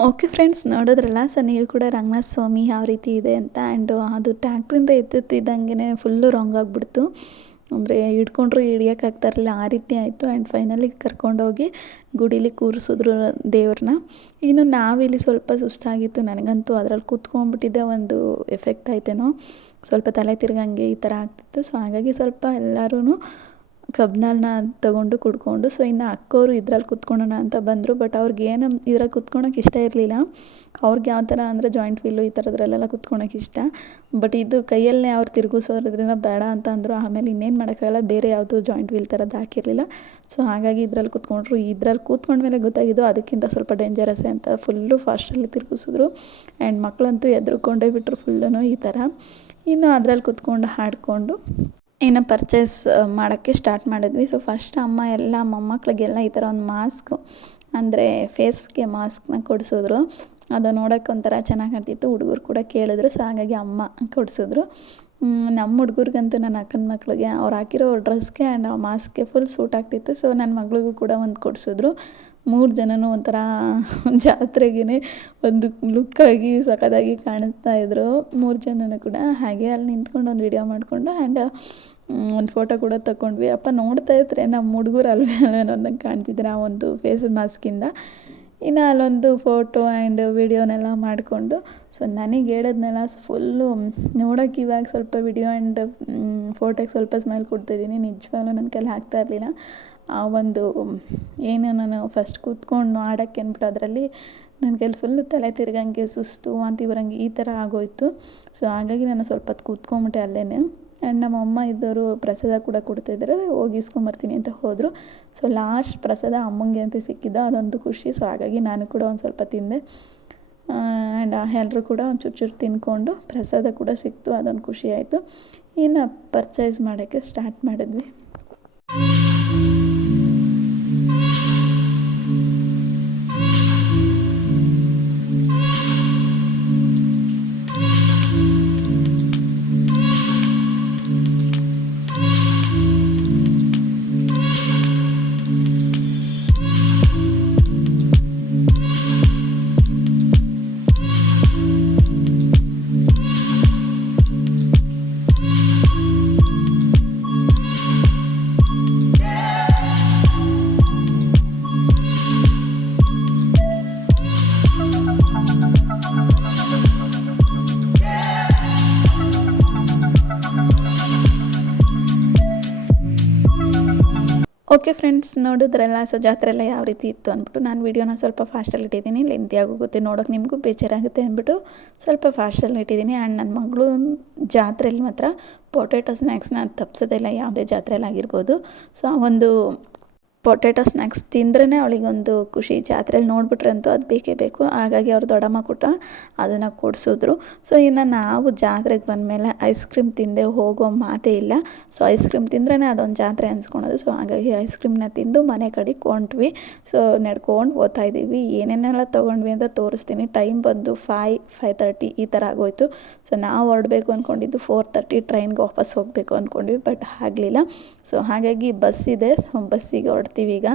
ಓಕೆ ಫ್ರೆಂಡ್ಸ್ ನೋಡಿದ್ರಲ್ಲ? ಸರ್ ನೀವು ಕೂಡ ರಂಗನಾಥ ಸ್ವಾಮಿ ಯಾವ ರೀತಿ ಇದೆ ಅಂತ ಆ್ಯಂಡ್ ಅದು ಟ್ಯಾಕ್ಟ್ರಿಂದ ಎತ್ತುತ್ತಿದ್ದಂಗೆ ಫುಲ್ಲು ರಾಂಗ್ ಆಗಿಬಿಡ್ತು. ಅಂದರೆ ಹಿಡ್ಕೊಂಡ್ರು ಹಿಡಿಯೋಕ್ಕಾಗ್ತಾ ಇರಲಿಲ್ಲ ಆ ರೀತಿ ಆಯಿತು. ಆ್ಯಂಡ್ ಫೈನಲಿ ಕರ್ಕೊಂಡೋಗಿ ಗುಡೀಲಿ ಕೂರಿಸಿದ್ರು ದೇವ್ರನ್ನ. ಇನ್ನು ನಾವಿಲ್ಲಿ ಸ್ವಲ್ಪ ಸುಸ್ತಾಗಿತ್ತು, ನನಗಂತೂ ಅದರಲ್ಲಿ ಕೂತ್ಕೊಂಡ್ಬಿಟ್ಟಿದ್ದೆ ಒಂದು ಎಫೆಕ್ಟ್ ಆಯ್ತೇನೋ. ಸ್ವಲ್ಪ ತಲೆ ತಿರ್ಗಂಗೆ ಈ ಥರ ಆಗ್ತಿತ್ತು. ಸೊ ಹಾಗಾಗಿ ಸ್ವಲ್ಪ ಎಲ್ಲರೂ ಕಬ್ನಲ್ನ ತೊಗೊಂಡು ಕುಡ್ಕೊಂಡು ಸೊ ಇನ್ನು ಅಕ್ಕೋರು ಇದ್ರಲ್ಲಿ ಕುತ್ಕೊಳ್ಳೋಣ ಅಂತ ಬಂದರು ಬಟ್ ಅವ್ರಿಗೆ ಏನು ಇದ್ರಲ್ಲಿ ಕುತ್ಕೊಳಕ್ಕೆ ಇಷ್ಟ ಇರಲಿಲ್ಲ. ಅವ್ರಿಗೆ ಯಾವ ಥರ ಅಂದರೆ ಜಾಯಿಂಟ್ ವೀಲು ಈ ಥರದ್ರಲ್ಲೆಲ್ಲ ಕುತ್ಕೊಳಕ್ಕೆ ಇಷ್ಟ. ಬಟ್ ಇದು ಕೈಯಲ್ಲೇ ಅವ್ರು ತಿರುಗಿಸೋದ್ರಿಂದ ಬೇಡ ಅಂತ ಅಂದರು. ಆಮೇಲೆ ಇನ್ನೇನು ಮಾಡೋಕ್ಕಾಗಲ್ಲ, ಬೇರೆ ಯಾವುದು ಜಾಯಿಂಟ್ ವೀಲ್ ಥರದ್ದು ಹಾಕಿರಲಿಲ್ಲ. ಸೊ ಹಾಗಾಗಿ ಇದ್ರಲ್ಲಿ ಕುತ್ಕೊಂಡ್ರು. ಇದ್ರಲ್ಲಿ ಕೂತ್ಕೊಂಡ್ಮೇಲೆ ಗೊತ್ತಾಗಿದ್ದು ಅದಕ್ಕಿಂತ ಸ್ವಲ್ಪ ಡೇಂಜರಸ್ಸೇ ಅಂತ ಫುಲ್ಲು ಫಾಸ್ಟಲ್ಲಿ ತಿರುಗಿಸಿದ್ರು. ಆ್ಯಂಡ್ ಮಕ್ಕಳಂತೂ ಎದ್ರುಕೊಂಡೇ ಬಿಟ್ಟರು ಫುಲ್ಲೂ ಈ ಥರ. ಇನ್ನು ಅದ್ರಲ್ಲಿ ಕುತ್ಕೊಂಡು, ಹಾಡಿಕೊಂಡು ಇನ್ನು ಪರ್ಚೇಸ್ ಮಾಡೋಕ್ಕೆ ಸ್ಟಾರ್ಟ್ ಮಾಡಿದ್ವಿ. ಸೊ ಫಸ್ಟ್ ಅಮ್ಮ ಎಲ್ಲ, ಮೊಮ್ಮಕ್ಳಿಗೆಲ್ಲ ಈ ಥರ ಒಂದು ಮಾಸ್ಕ್ ಅಂದರೆ ಫೇಸ್ಗೆ ಮಾಸ್ಕ್ನ ಕೊಡಿಸಿದ್ರು. ಅದು ನೋಡೋಕೆ ಒಂಥರ ಚೆನ್ನಾಗಿ ಕಾಣ್ತಿತ್ತು. ಹುಡುಗರು ಕೂಡ ಕೇಳಿದ್ರು ಸೊ ಹಾಗಾಗಿ ಅಮ್ಮ ಕೊಡಿಸಿದ್ರು. ನಮ್ಮ ಹುಡುಗರಿಗಂತೂ ನನ್ನ ಅಕ್ಕನ ಮಕ್ಕಳಿಗೆ ಅವ್ರು ಹಾಕಿರೋ ಡ್ರೆಸ್ಗೆ ಆ್ಯಂಡ್ ಆ ಮಾಸ್ಕ್ಗೆ ಫುಲ್ ಸೂಟ್ ಆಗ್ತಿತ್ತು. ಸೊ ನನ್ನ ಮಗಳಿಗೂ ಕೂಡ ಒಂದು ಕೊಡಿಸಿದ್ರು. ಮೂರು ಜನನೂ ಒಂಥರ ಜಾತ್ರೆಗೇ ಒಂದು ಲುಕ್ಕಾಗಿ, ಸಖತ್ತಾಗಿ ಕಾಣಿಸ್ತಾ ಇದ್ರು. ಮೂರು ಜನನೂ ಕೂಡ ಹಾಗೆ ಅಲ್ಲಿ ನಿಂತ್ಕೊಂಡು ಒಂದು ವಿಡಿಯೋ ಮಾಡಿಕೊಂಡು ಆ್ಯಂಡ್ ಒಂದು ಫೋಟೋ ಕೂಡ ತಗೊಂಡ್ವಿ ಅಪ್ಪ ನೋಡ್ತಾ ಇದ್ರೆ ನಮ್ಮ ಹುಡುಗರು ಅಲ್ವೇ ಅಲ್ವೇ ಅನ್ನೋದಂಗೆ ಕಾಣ್ತಿದ್ರು ಆ ಒಂದು ಫೇಸ್ ಮಾಸ್ಕಿಂದ ಇನ್ನು ಅಲ್ಲೊಂದು ಫೋಟೋ ಆ್ಯಂಡ್ ವಿಡಿಯೋನೆಲ್ಲ ಮಾಡಿಕೊಂಡು ಸೊ ನನಗೆ ಹೇಳಿದ್ನೆಲ್ಲ ಫುಲ್ಲು ನೋಡೋಕೆ ಇವಾಗ ಸ್ವಲ್ಪ ವಿಡಿಯೋ ಆ್ಯಂಡ್ ಫೋಟೋಗೆ ಸ್ವಲ್ಪ ಸ್ಮೈಲ್ ಕೊಡ್ತಾಯಿದ್ದೀನಿ ನಿಜವಾಗ್ಲೂ ನನ್ನ ಕೈಲಿ ಹಾಕ್ತಾ ಇರಲಿಲ್ಲ. ಆ ಒಂದು ಏನು ನಾನು ಫಸ್ಟ್ ಕೂತ್ಕೊಂಡು ಆಡೋಕ್ಕೆ ಅಂದ್ಬಿಟ್ಟು ಅದರಲ್ಲಿ ನನಗೆ ಫುಲ್ಲು ತಲೆ ತಿರ್ಗಂಗೆ ಸುಸ್ತು, ವಾಂತಿ ಬರೋಂಗೆ ಈ ಥರ ಆಗೋಯಿತು. ಸೊ ಹಾಗಾಗಿ ನಾನು ಸ್ವಲ್ಪ ಹೊತ್ತು ಕೂತ್ಕೊಂಬಿಟ್ಟೆ ಅಲ್ಲೇ ಆ್ಯಂಡ್ ನಮ್ಮ ಅಮ್ಮ ಇದ್ದವರು ಪ್ರಸಾದ ಕೂಡ ಕೊಡ್ತಾಯಿದ್ದಾರೆ ಹೋಗಿ ಇಸ್ಕೊಂಬರ್ತೀನಿ ಅಂತ ಹೋದರು. ಸೊ ಲಾಸ್ಟ್ ಪ್ರಸಾದ ಅಮ್ಮಂಗೆ ಅಂತ ಸಿಕ್ಕಿದ್ದು, ಅದೊಂದು ಖುಷಿ. ಸೊ ಹಾಗಾಗಿ ನಾನು ಕೂಡ ಒಂದು ಸ್ವಲ್ಪ ತಿಂದೆ. ಆ್ಯಂಡ್ ಎಲ್ಲರೂ ಕೂಡ ಒಂದು ಚೂರು ಚೂರು ತಿನ್ಕೊಂಡು ಪ್ರಸಾದ ಕೂಡ ಸಿಕ್ತು, ಅದೊಂದು ಖುಷಿ ಆಯಿತು. ಇನ್ನು ಪರ್ಚೇಸ್ ಮಾಡೋಕ್ಕೆ ಸ್ಟಾರ್ಟ್ ಮಾಡಿದ್ವಿ. ಓಕೆ ಫ್ರೆಂಡ್ಸ್ ನೋಡಿದ್ರಲ್ಲ ಸೊ ಜಾತ್ರೆ ಎಲ್ಲ ಯಾವ ರೀತಿ ಇತ್ತು ಅಂದ್ಬಿಟ್ಟು ನಾನು ವೀಡಿಯೋನ ಸ್ವಲ್ಪ ಫಾಸ್ಟಲ್ಲಿ ಇಟ್ಟಿದ್ದೀನಿ ಲೆಂತಿ ಆಗೋಗುತ್ತೆ ನೋಡೋಕೆ ನಿಮಗೂ ಬೇಜಾರಾಗುತ್ತೆ ಅಂದ್ಬಿಟ್ಟು ಸ್ವಲ್ಪ ಫಾಸ್ಟಲ್ಲಿ ಇಟ್ಟಿದ್ದೀನಿ. ಆ್ಯಂಡ್ ನನ್ನ ಮಗಳು ಜಾತ್ರೆಯಲ್ಲಿ ಮಾತ್ರ ಪೊಟೇಟೊ ಸ್ನ್ಯಾಕ್ಸ್ನ ತಪ್ಪಿಸೋದೆಲ್ಲ ಯಾವುದೇ ಜಾತ್ರೆಯಲ್ಲಿ ಆಗಿರ್ಬೋದು. ಸೊ ಒಂದು ಪೊಟೇಟೊ ಸ್ನ್ಯಾಕ್ಸ್ ತಿಂದ್ರೇ ಅವಳಿಗೊಂದು ಖುಷಿ. ಜಾತ್ರೆಯಲ್ಲಿ ನೋಡಿಬಿಟ್ರೆ ಅಂತೂ ಅದು ಬೇಕೇ ಬೇಕು. ಹಾಗಾಗಿ ಅವ್ರ ದೊಡ್ಡಮ್ಮ ಕೊಟ್ಟ ಅದನ್ನು ಕೊಡಿಸಿದ್ರು. ಸೊ ಇನ್ನು ನಾವು ಜಾತ್ರೆಗೆ ಬಂದಮೇಲೆ ಐಸ್ ಕ್ರೀಮ್ ತಿಂದೆ ಹೋಗೋ ಮಾತೇ ಇಲ್ಲ. ಸೊ ಐಸ್ ಕ್ರೀಮ್ ತಿಂದ್ರೇ ಅದೊಂದು ಜಾತ್ರೆ ಅನ್ಸ್ಕೊಳೋದು. ಸೊ ಹಾಗಾಗಿ ಐಸ್ ಕ್ರೀಮ್ನ ತಿಂದು ಮನೆ ಕಡೆಗೆ ಕೊಂಡ್ವಿ ಸೊ ನಡ್ಕೊಂಡು ಓದ್ತಾ ಇದ್ದೀವಿ. ಏನೇನೆಲ್ಲ ತೊಗೊಂಡ್ವಿ ಅಂತ ತೋರಿಸ್ತೀನಿ. ಟೈಮ್ ಬಂದು ಫೈ ಫೈ ತರ್ಟಿ ಈ ಥರ ಆಗೋಯ್ತು. ಸೊ ನಾವು ಹೊರಡಬೇಕು ಅಂದ್ಕೊಂಡಿದ್ದು ಫೋರ್ ತರ್ಟಿ ಟ್ರೈನ್ಗೆ ವಾಪಸ್ ಹೋಗಬೇಕು ಅಂದ್ಕೊಂಡ್ವಿ ಬಟ್ ಆಗಲಿಲ್ಲ. ಸೊ ಹಾಗಾಗಿ ಬಸ್ ಇದೆ. ಸೊ ಬಸ್ಸಿಗೆ ಹೊರಡ್ತೀವಿ ಈಗ.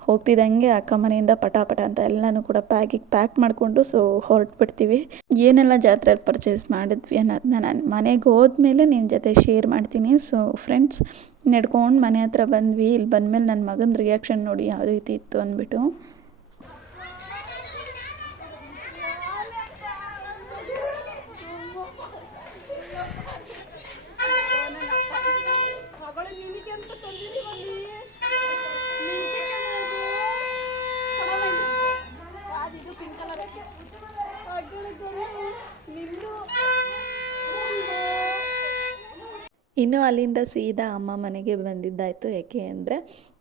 ಹೋಗ್ತಿದ್ದಂಗೆ ಅಕ್ಕ ಮನೆಯಿಂದ ಪಟಾಪಟ ಪಟ ಅಂತ ಎಲ್ಲನೂ ಕೂಡ ಪ್ಯಾಕಿಗೆ ಪ್ಯಾಕ್ ಮಾಡಿಕೊಂಡು ಸೊ ಹೊರಟ್ಬಿಡ್ತೀವಿ. ಏನೆಲ್ಲ ಜಾತ್ರೆಯಲ್ಲಿ ಪರ್ಚೇಸ್ ಮಾಡಿದ್ವಿ ಅನ್ನೋದನ್ನ ನಾನು ಮನೆಗೆ ಹೋದ್ಮೇಲೆ ನಿಮ್ಮ ಜೊತೆ ಶೇರ್ ಮಾಡ್ತೀನಿ. ಸೊ ಫ್ರೆಂಡ್ಸ್ ನಡ್ಕೊಂಡು ಮನೆ ಹತ್ರ ಬಂದ್ವಿ. ಇಲ್ಲಿ ಬಂದಮೇಲೆ ನನ್ನ ಮಗನ ರಿಯಾಕ್ಷನ್ ನೋಡಿ ಯಾವ ರೀತಿ ಇತ್ತು ಅಂದ್ಬಿಟ್ಟು. ಇನ್ನು ಅಲ್ಲಿಂದ ಸೀದಾ ಅಮ್ಮ ಮನೆಗೆ ಬಂದಿದ್ದಾಯಿತು. ಯಾಕೆ ಅಂದರೆ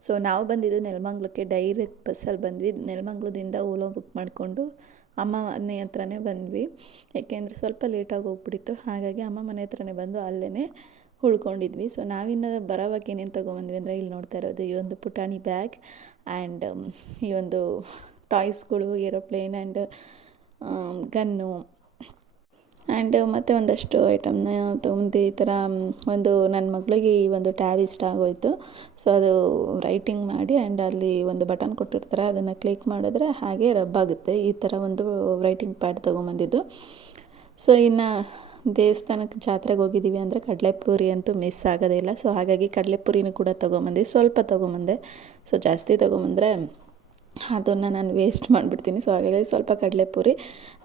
ಸೊ ನಾವು ಬಂದಿದ್ದು ನೆಲಮಂಗ್ಲಕ್ಕೆ ಡೈರೆಕ್ಟ್ ಬಸ್ಸಲ್ಲಿ ಬಂದ್ವಿ. ನೆಲಮಂಗ್ಲದಿಂದ ಓಲೋ ಬುಕ್ ಮಾಡಿಕೊಂಡು ಅಮ್ಮ ಮನೆ ಹತ್ರನೇ ಬಂದ್ವಿ. ಯಾಕೆಂದರೆ ಸ್ವಲ್ಪ ಲೇಟಾಗಿ ಹೋಗ್ಬಿಟ್ಟಿತ್ತು. ಹಾಗಾಗಿ ಅಮ್ಮ ಮನೆ ಹತ್ರನೇ ಬಂದು ಅಲ್ಲೇ ಉಳ್ಕೊಂಡಿದ್ವಿ. ಸೊ ನಾವಿನ್ನು ಬರೋವಾಗ ಏನೇನು ತೊಗೊಂಬಂದ್ವಿ ಅಂದರೆ ಇಲ್ಲಿ ನೋಡ್ತಾ ಇರೋದು ಈ ಒಂದು ಪುಟಾಣಿ ಬ್ಯಾಗ್ ಆ್ಯಂಡ್ ಈ ಒಂದು ಟಾಯ್ಸ್ಗಳು ಏರೋಪ್ಲೇನ್ ಆ್ಯಂಡ್ ಗನ್ನು ಆ್ಯಂಡ್ ಮತ್ತು ಒಂದಷ್ಟು ಐಟಮ್ನ ತೊಗೊಂಡು ಈ ಥರ ಒಂದು ನನ್ನ ಮಗಳಿಗೆ ಈ ಒಂದು ಟ್ಯಾಬ್ ಇಷ್ಟ ಆಗೋಯಿತು. ಸೊ ಅದು ರೈಟಿಂಗ್ ಮಾಡಿ ಆ್ಯಂಡ್ ಅಲ್ಲಿ ಒಂದು ಬಟನ್ ಕೊಟ್ಟಿರ್ತಾರೆ. ಅದನ್ನು ಕ್ಲಿಕ್ ಮಾಡಿದ್ರೆ ಹಾಗೆ ರಬ್ ಆಗುತ್ತೆ. ಈ ಥರ ಒಂದು ರೈಟಿಂಗ್ ಪ್ಯಾಡ್ ತೊಗೊಂಬಂದಿದ್ದು. ಸೊ ಇನ್ನು ದೇವಸ್ಥಾನಕ್ಕೆ ಜಾತ್ರೆಗೆ ಹೋಗಿದ್ದೀವಿ ಅಂದರೆ ಕಡಲೆಪುರಿ ಅಂತೂ ಮಿಸ್ ಆಗೋದೇ ಇಲ್ಲ. ಸೊ ಹಾಗಾಗಿ ಕಡಲೆಪುರಿನೂ ಕೂಡ ತೊಗೊಂಬಂದು ಸ್ವಲ್ಪ ತೊಗೊಂಬಂದೆ. ಸೊ ಜಾಸ್ತಿ ತೊಗೊಂಬಂದರೆ ಅದನ್ನು ನಾನು ವೇಸ್ಟ್ ಮಾಡಿಬಿಡ್ತೀನಿ. ಸೊ ಹಾಗಾಗಿ ಸ್ವಲ್ಪ ಕಡಲೆಪುರಿ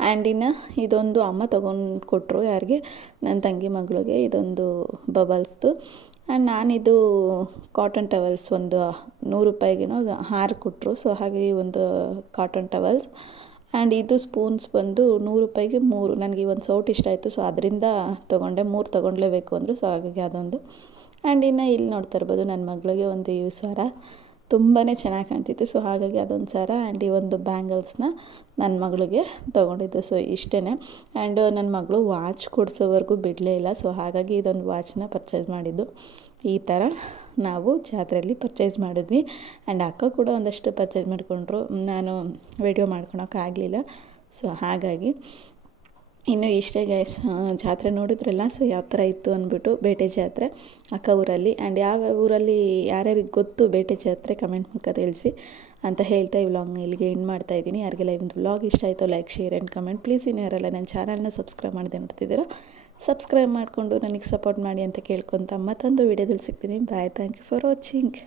ಆ್ಯಂಡ್ ಇನ್ನು ಇದೊಂದು ಅಮ್ಮ ತೊಗೊಂಡು ಕೊಟ್ಟರು ಯಾರಿಗೆ? ನನ್ನ ತಂಗಿ ಮಗಳಿಗೆ ಇದೊಂದು ಬಬಲ್ಸ್ದು ಆ್ಯಂಡ್ ನಾನಿದು ಕಾಟನ್ ಟವಲ್ಸ್ ಒಂದು ನೂರು ರೂಪಾಯಿಗೇನೋ ಹಾರು ಕೊಟ್ಟರು ಸೊ ಹಾಗೆ ಒಂದು ಕಾಟನ್ ಟವಲ್ಸ್ ಆ್ಯಂಡ್ ಇದು ಸ್ಪೂನ್ಸ್ ಬಂದು ನೂರು ರೂಪಾಯಿಗೆ ಮೂರು. ನನಗೆ ಒಂದು ಸೌಟ್ ಇಷ್ಟ ಆಯಿತು. ಸೊ ಅದರಿಂದ ತೊಗೊಂಡೆ. ಮೂರು ತೊಗೊಳ್ಲೇಬೇಕು ಅಂದರು. ಸೊ ಹಾಗಾಗಿ ಅದೊಂದು. ಆ್ಯಂಡ್ ಇನ್ನು ಇಲ್ಲಿ ನೋಡ್ತಾ ಇರ್ಬೋದು ನನ್ನ ಮಗಳಿಗೆ ಒಂದು ಈ ಸರ ತುಂಬಾ ಚೆನ್ನಾಗಿ ಕಾಣ್ತಿತ್ತು. ಸೊ ಹಾಗಾಗಿ ಅದೊಂದು ಸರ ಆ್ಯಂಡ್ ಈ ಒಂದು ಬ್ಯಾಂಗಲ್ಸ್ನ ನನ್ನ ಮಗಳಿಗೆ ತೊಗೊಂಡಿದ್ದು. ಸೊ ಇಷ್ಟೇ ಆ್ಯಂಡ್ ನನ್ನ ಮಗಳು ವಾಚ್ ಕೊಡಿಸೋವರೆಗೂ ಬಿಡಲೇ ಇಲ್ಲ. ಸೊ ಹಾಗಾಗಿ ಇದೊಂದು ವಾಚ್ನ ಪರ್ಚೇಸ್ ಮಾಡಿದ್ದು. ಈ ಥರ ನಾವು ಜಾತ್ರೆಯಲ್ಲಿ ಪರ್ಚೇಸ್ ಮಾಡಿದ್ವಿ. ಆ್ಯಂಡ್ ಅಕ್ಕ ಕೂಡ ಒಂದಷ್ಟು ಪರ್ಚೇಸ್ ಮಾಡಿಕೊಂಡ್ರು. ನಾನು ವಿಡಿಯೋ ಮಾಡ್ಕೊಳಕ್ಕಾಗಲಿಲ್ಲ ಸೊ ಹಾಗಾಗಿ ಇನ್ನು ಇಷ್ಟೇ ಗೈಸ್ ಜಾತ್ರೆ ನೋಡಿದ್ರಲ್ಲ ಸೊ ಯಾವ ಥರ ಇತ್ತು ಅಂದ್ಬಿಟ್ಟು ಬೇಟೆ ಜಾತ್ರೆ, ಅಕ್ಕ ಊರಲ್ಲಿ. ಆ್ಯಂಡ್ ಯಾವ ಊರಲ್ಲಿ ಯಾರ್ಯಾರಿಗೆ ಗೊತ್ತು ಬೇಟೆ ಜಾತ್ರೆ ಕಮೆಂಟ್ ಮೂಲಕ ತಿಳಿಸಿ ಅಂತ ಹೇಳ್ತಾ ಈ ವ್ಲಾಗ್ನ ಇಲ್ಲಿಗೆ ಎಂಡ್ ಮಾಡ್ತಾ ಇದ್ದೀನಿ. ಯಾರಿಗೆಲ್ಲ ಈ ವ್ಲಾಗ್ ಇಷ್ಟ ಆಯಿತು like share and comment please ಇನ್ನು ಯಾರೆಲ್ಲ ನನ್ನ ಚಾನಲ್ನ ಸಬ್ಸ್ಕ್ರೈಬ್ ಮಾಡದೆ ನೋಡ್ತಿದ್ದೀರೋ ಸಬ್ಸ್ಕ್ರೈಬ್ ಮಾಡಿಕೊಂಡು ನನಗೆ ಸಪೋರ್ಟ್ ಮಾಡಿ ಅಂತ ಕೇಳ್ಕೊತ ಮತ್ತೊಂದು ವೀಡಿಯೋದಲ್ಲಿ ಸಿಗ್ತೀನಿ. Bye thank you for watching